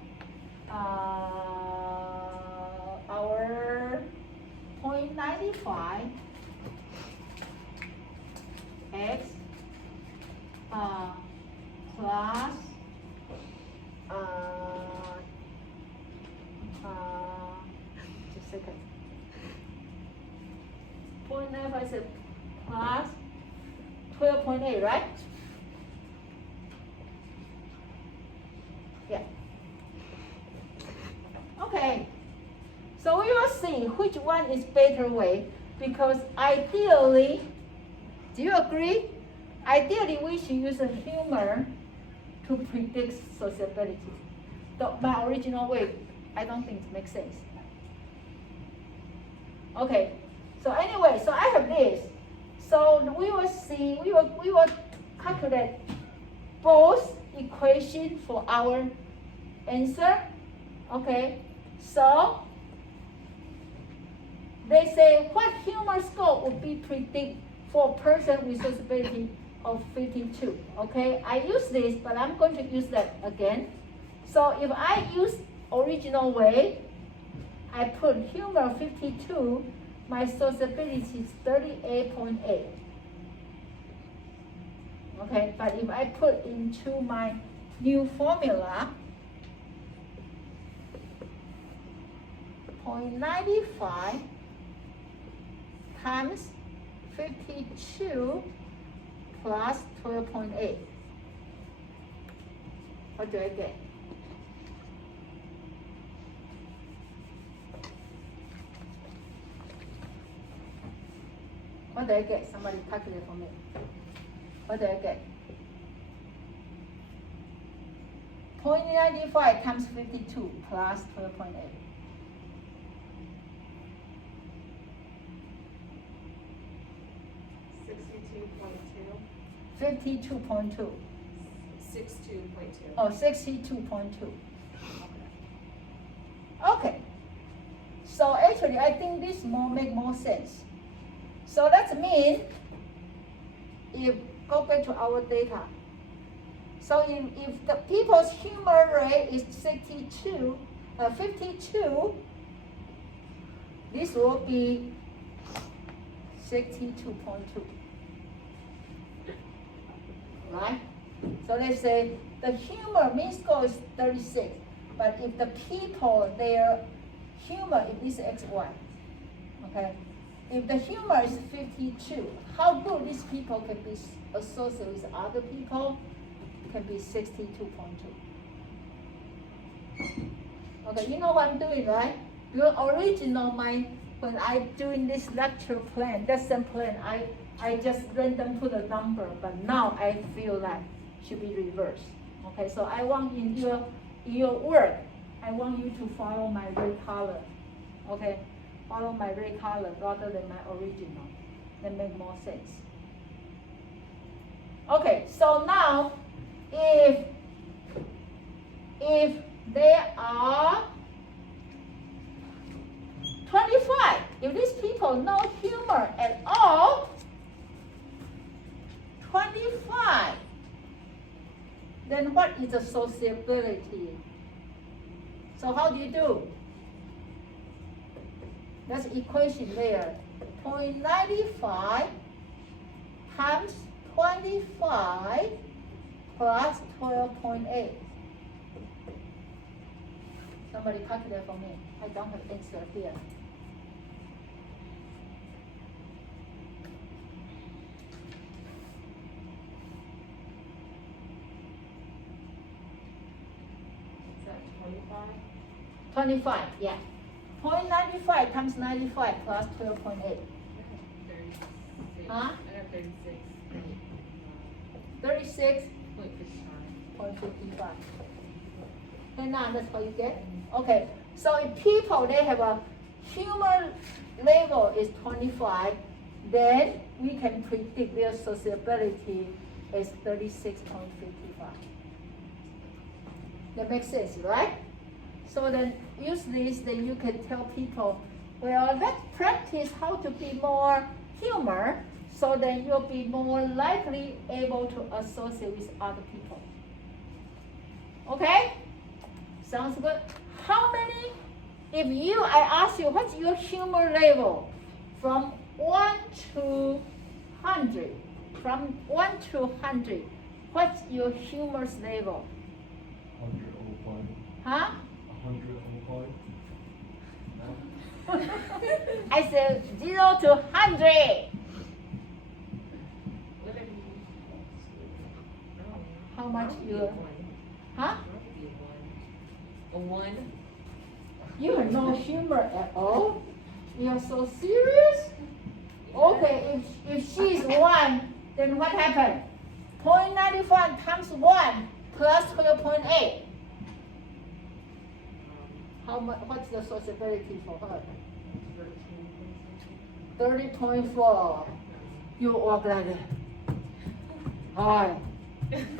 our 0.95 x plus just a second. 0.95 is plus 12.8, right? Yeah. Okay. So we will see which one is better way, because ideally, do you agree? Ideally, we should use a humor to predict sociability. My original way, I don't think it makes sense. Okay. So anyway, so I have this. So we will see, we will calculate both equations for our answer. Okay. So they say what humor score would be predict for a person with sociability of 52. Okay, I use this, but I'm going to use that again. So if I use original way, I put humor 52, my sociability is 38.8. Okay, but if I put into my new formula, 0.95 times 52 plus 12.8. What do I get? What do I get? Somebody calculate for me. What do I get? 0.95 times 52 plus 12.8. 52.2. 62.2. Oh, 62.2. Okay. So actually, I think this make more sense. So that means, if go back to our data. So if the people's humor rate is 52, this will be 62.2. Right? So let's say the humor mean score is 36, but if the people, their humor, if this is x1, okay? If the humor is 52, how good these people can be associated with other people can be 62.2. Okay, you know what I'm doing, right? Your original when I doing this lecture plan, lesson plan, I just random put a number, but now I feel like should be reversed. Okay, so I want in your work, I want you to follow my red color. Okay, follow my red color rather than my original. That make more sense. Okay, so now if there are 25, if these people no humor at all, 25, then what is the sociability? So how do you do? That's equation there. 0.95 times 25 plus 12.8. Somebody calculate for me. I don't have answer here. Is that 25? 25, yeah. 0.95 times 95 plus 12.8. 36. Huh? I have 36. 36.55. And now that's what you get. Okay, so if people, they have a humor level is 25, then we can predict their sociability is 36.55. That makes sense, right? So then use this, then you can tell people, well, let's practice how to be more humor, so then you'll be more likely able to associate with other people. Okay? Sounds good? How many, I ask you, what's your humor level? From 1 to 100. From 1 to 100, what's your humor's level? 105. Huh? 105. I said 0 to 100. How much you? Huh? A 1. You have no humor at all? You're so serious? Okay, if she's 1, then what happened? 0.95 times 1 plus 12.8. How much? What's the sociability for her? 30.4. You walk like that. Hi.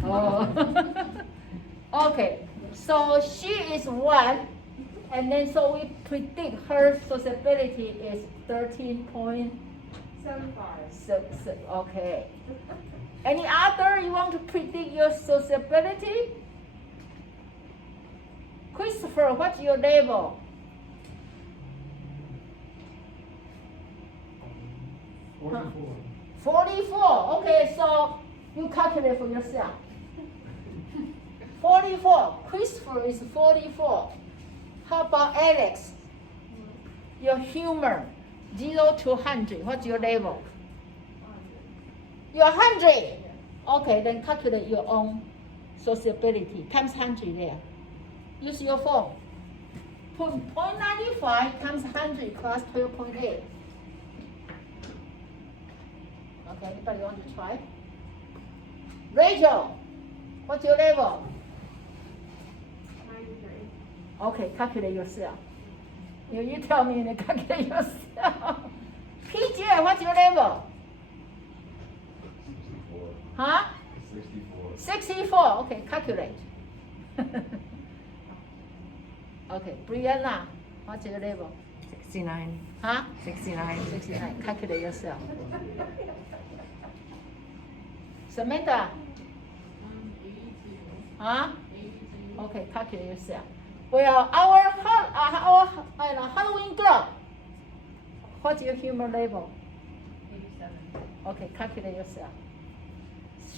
Oh. Okay, so she is 1, and then so we predict her sociability is 13.75. Okay. Any other you want to predict your sociability? Christopher, what's your level? 44. 44. Okay, so you calculate for yourself. 44. Christopher is 44. How about Alex? Your humor, 0 to 100. What's your level? You're 100. Okay, then calculate your own sociability times 100 there. Use your phone. Put 0.95 times 100 plus 12.8. Okay, anybody want to try? Rachel, what's your level? 93. Okay, calculate yourself. You tell me and then calculate yourself. PJ, what's your level? 64. Huh? 64. 64. Okay, calculate. Okay, Brianna, what's your level? 69. Huh? 69. 69. Calculate yourself. Samantha? 82. Huh? 82. Okay, calculate yourself. Well, our Halloween girl, what's your humor level? 87. Okay, calculate yourself.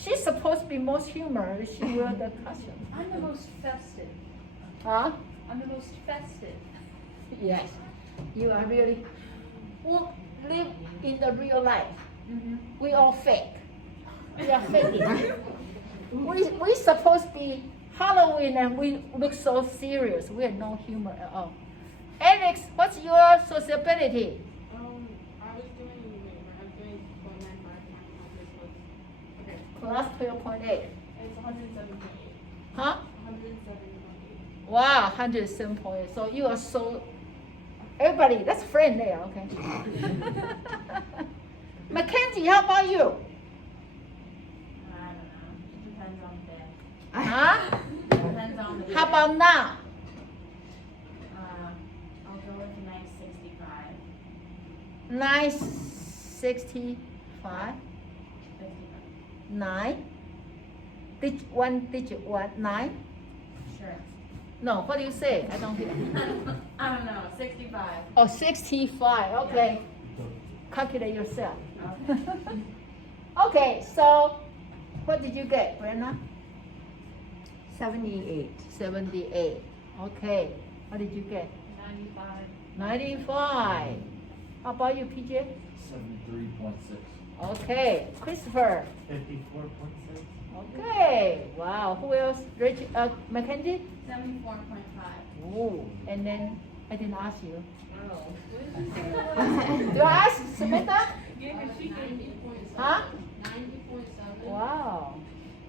She's supposed to be most humor. She wear the costume. I'm the most festive. Huh? I'm the most festive. Yes. You are really live in the real life. Mm-hmm. We all fake. We are faking. we supposed to be Halloween and we look so serious. We have no humor at all. Alex, what's your sociability? I was doing 0.95 okay. Plus 12.8. It's 178. Huh? 178. Wow, 107.8. So you are so, everybody, that's friend there, okay? Mackenzie, how about you? I don't know. It depends on the day. Huh? Depends on the day. How about now? I'll go with a nice 65. 965. 9. One digit, 9. Sure. No, what do you say? I don't hear. I don't know. 65. Oh, 65. Okay. Calculate yourself. Okay, so what did you get, Brenna? 78. 78. Okay. What did you get? 95. 95. How about you, PJ? 73.6. Okay. Christopher. 54.6. Okay. Wow. Who else? Mackenzie? 74.5. Oh. And then I didn't ask you. Oh. Do I ask Samantha? Yeah, she gave me 90.7. Huh? 90.7. Wow.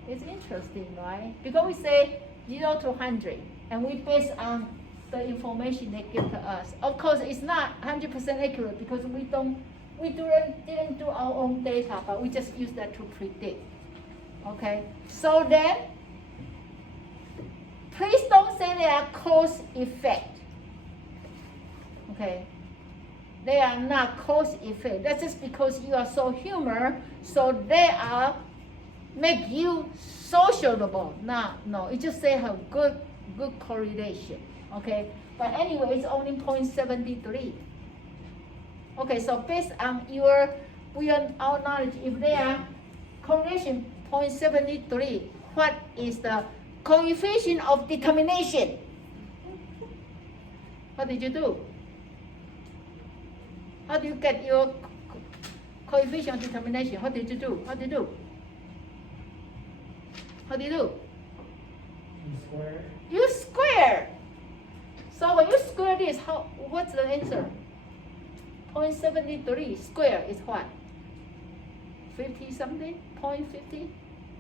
It's interesting, right? Because we say 0 to 100, and we base on the information they give to us. Of course, it's not 100% accurate because we we didn't do our own data, but we just use that to predict. Okay, so then, please don't say they are cause effect. Okay, they are not cause effect. That's just because you are so humor, so they are make you sociable. No, it just say have good correlation. Okay, but anyway, it's only 0.73. Okay, so based on our knowledge, if they are correlation 0.73, what is the coefficient of determination? What did you do? How do you get your coefficient of determination? What did you do? How do you do? You square. So when you square this, what's the answer? 0.73 square is what? 50 something? 0.50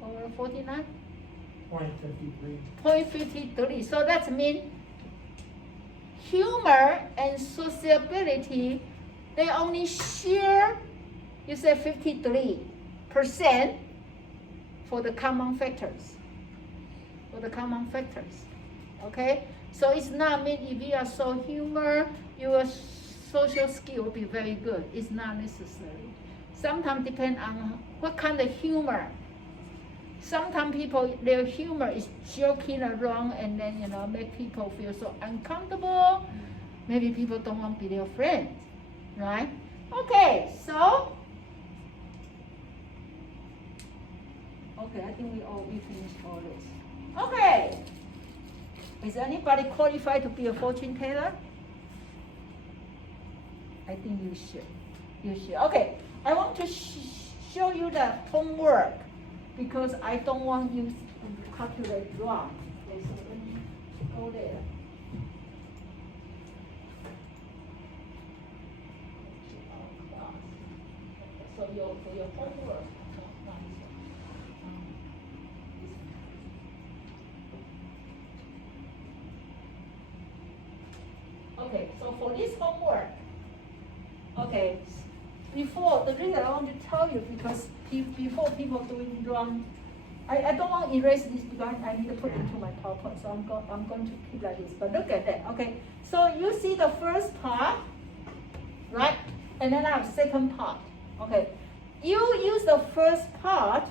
or 49? 0.53. 0.53. So that means humor and sociability, they only share, you say 53% for the common factors. Okay? So it's not mean if you are so humor, your social skill will be very good. It's not necessary. Sometimes depend on what kind of humor. Sometimes people, their humor is joking around and then, make people feel so uncomfortable. Maybe people don't want to be their friends, right? Okay, so, I think we finished all this. Okay, is anybody qualified to be a fortune teller? I think you should. Okay, I want to show you the homework because I don't want you to calculate wrong. Okay, so let me go there. So for your homework. Okay, so for this homework, okay, the reason I want to tell you because before people doing wrong, I don't want to erase this because I need to put it into my PowerPoint, so I'm going to keep like this. But look at that, okay? So you see the first part, right? And then I have second part, okay? You use the first part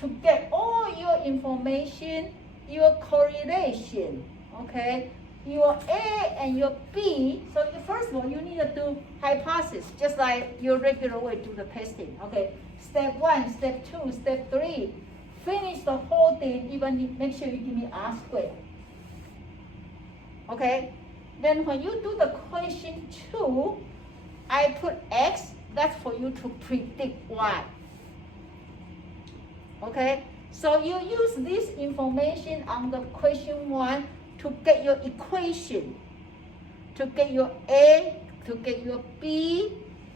to get all your information, your correlation, okay? Your A and your B, so first of all, you need to do hypothesis, just like your regular way to do the testing, okay? Step 1, step 2, step 3, finish the whole thing, even make sure you give me R squared, okay? Then when you do the question 2, I put X, that's for you to predict Y, okay? So you use this information on the question 1 to get your equation, to get your A, to get your B,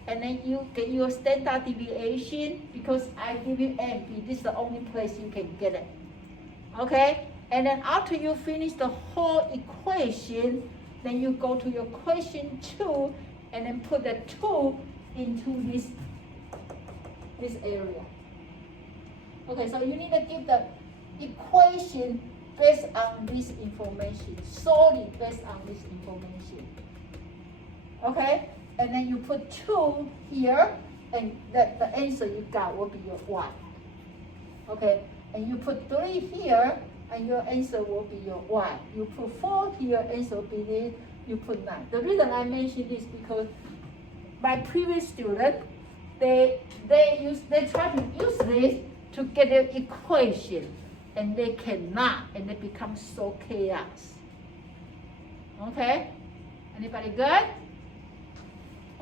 and then you get your standard deviation because I give you A and B. This is the only place you can get it. Okay? And then after you finish the whole equation, then you go to your question 2 and then put the 2 into this area. Okay, so you need to give the equation based on this information, solely based on this information. Okay? And then you put 2 here, and the answer you got will be your Y. Okay? And you put 3 here, and your answer will be your Y. You put 4 here, answer will be this, you put 9. The reason I mention this because my previous student, they try to use this to get their equation. And they cannot, and they become so chaos. Okay? Anybody good?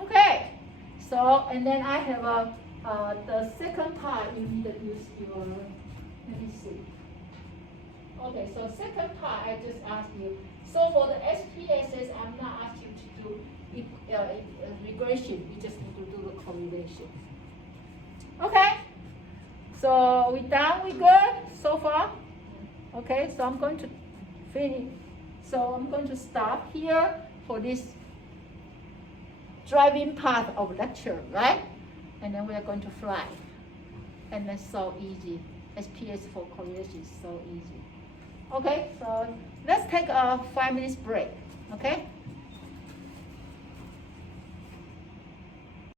Okay. So, and then I have the second part, you need to use your, let me see. Okay, so second part, I just asked you. So for the SPSS, I'm not asking you to do regression. You just need to do the correlation. Okay? So we done, we good so far? Okay, so I'm going to finish. So I'm going to stop here for this driving part of lecture, right? and then we are going to fly. And that's so easy. SPS for correlation is so easy. Okay, so let's take a 5 minutes break, okay?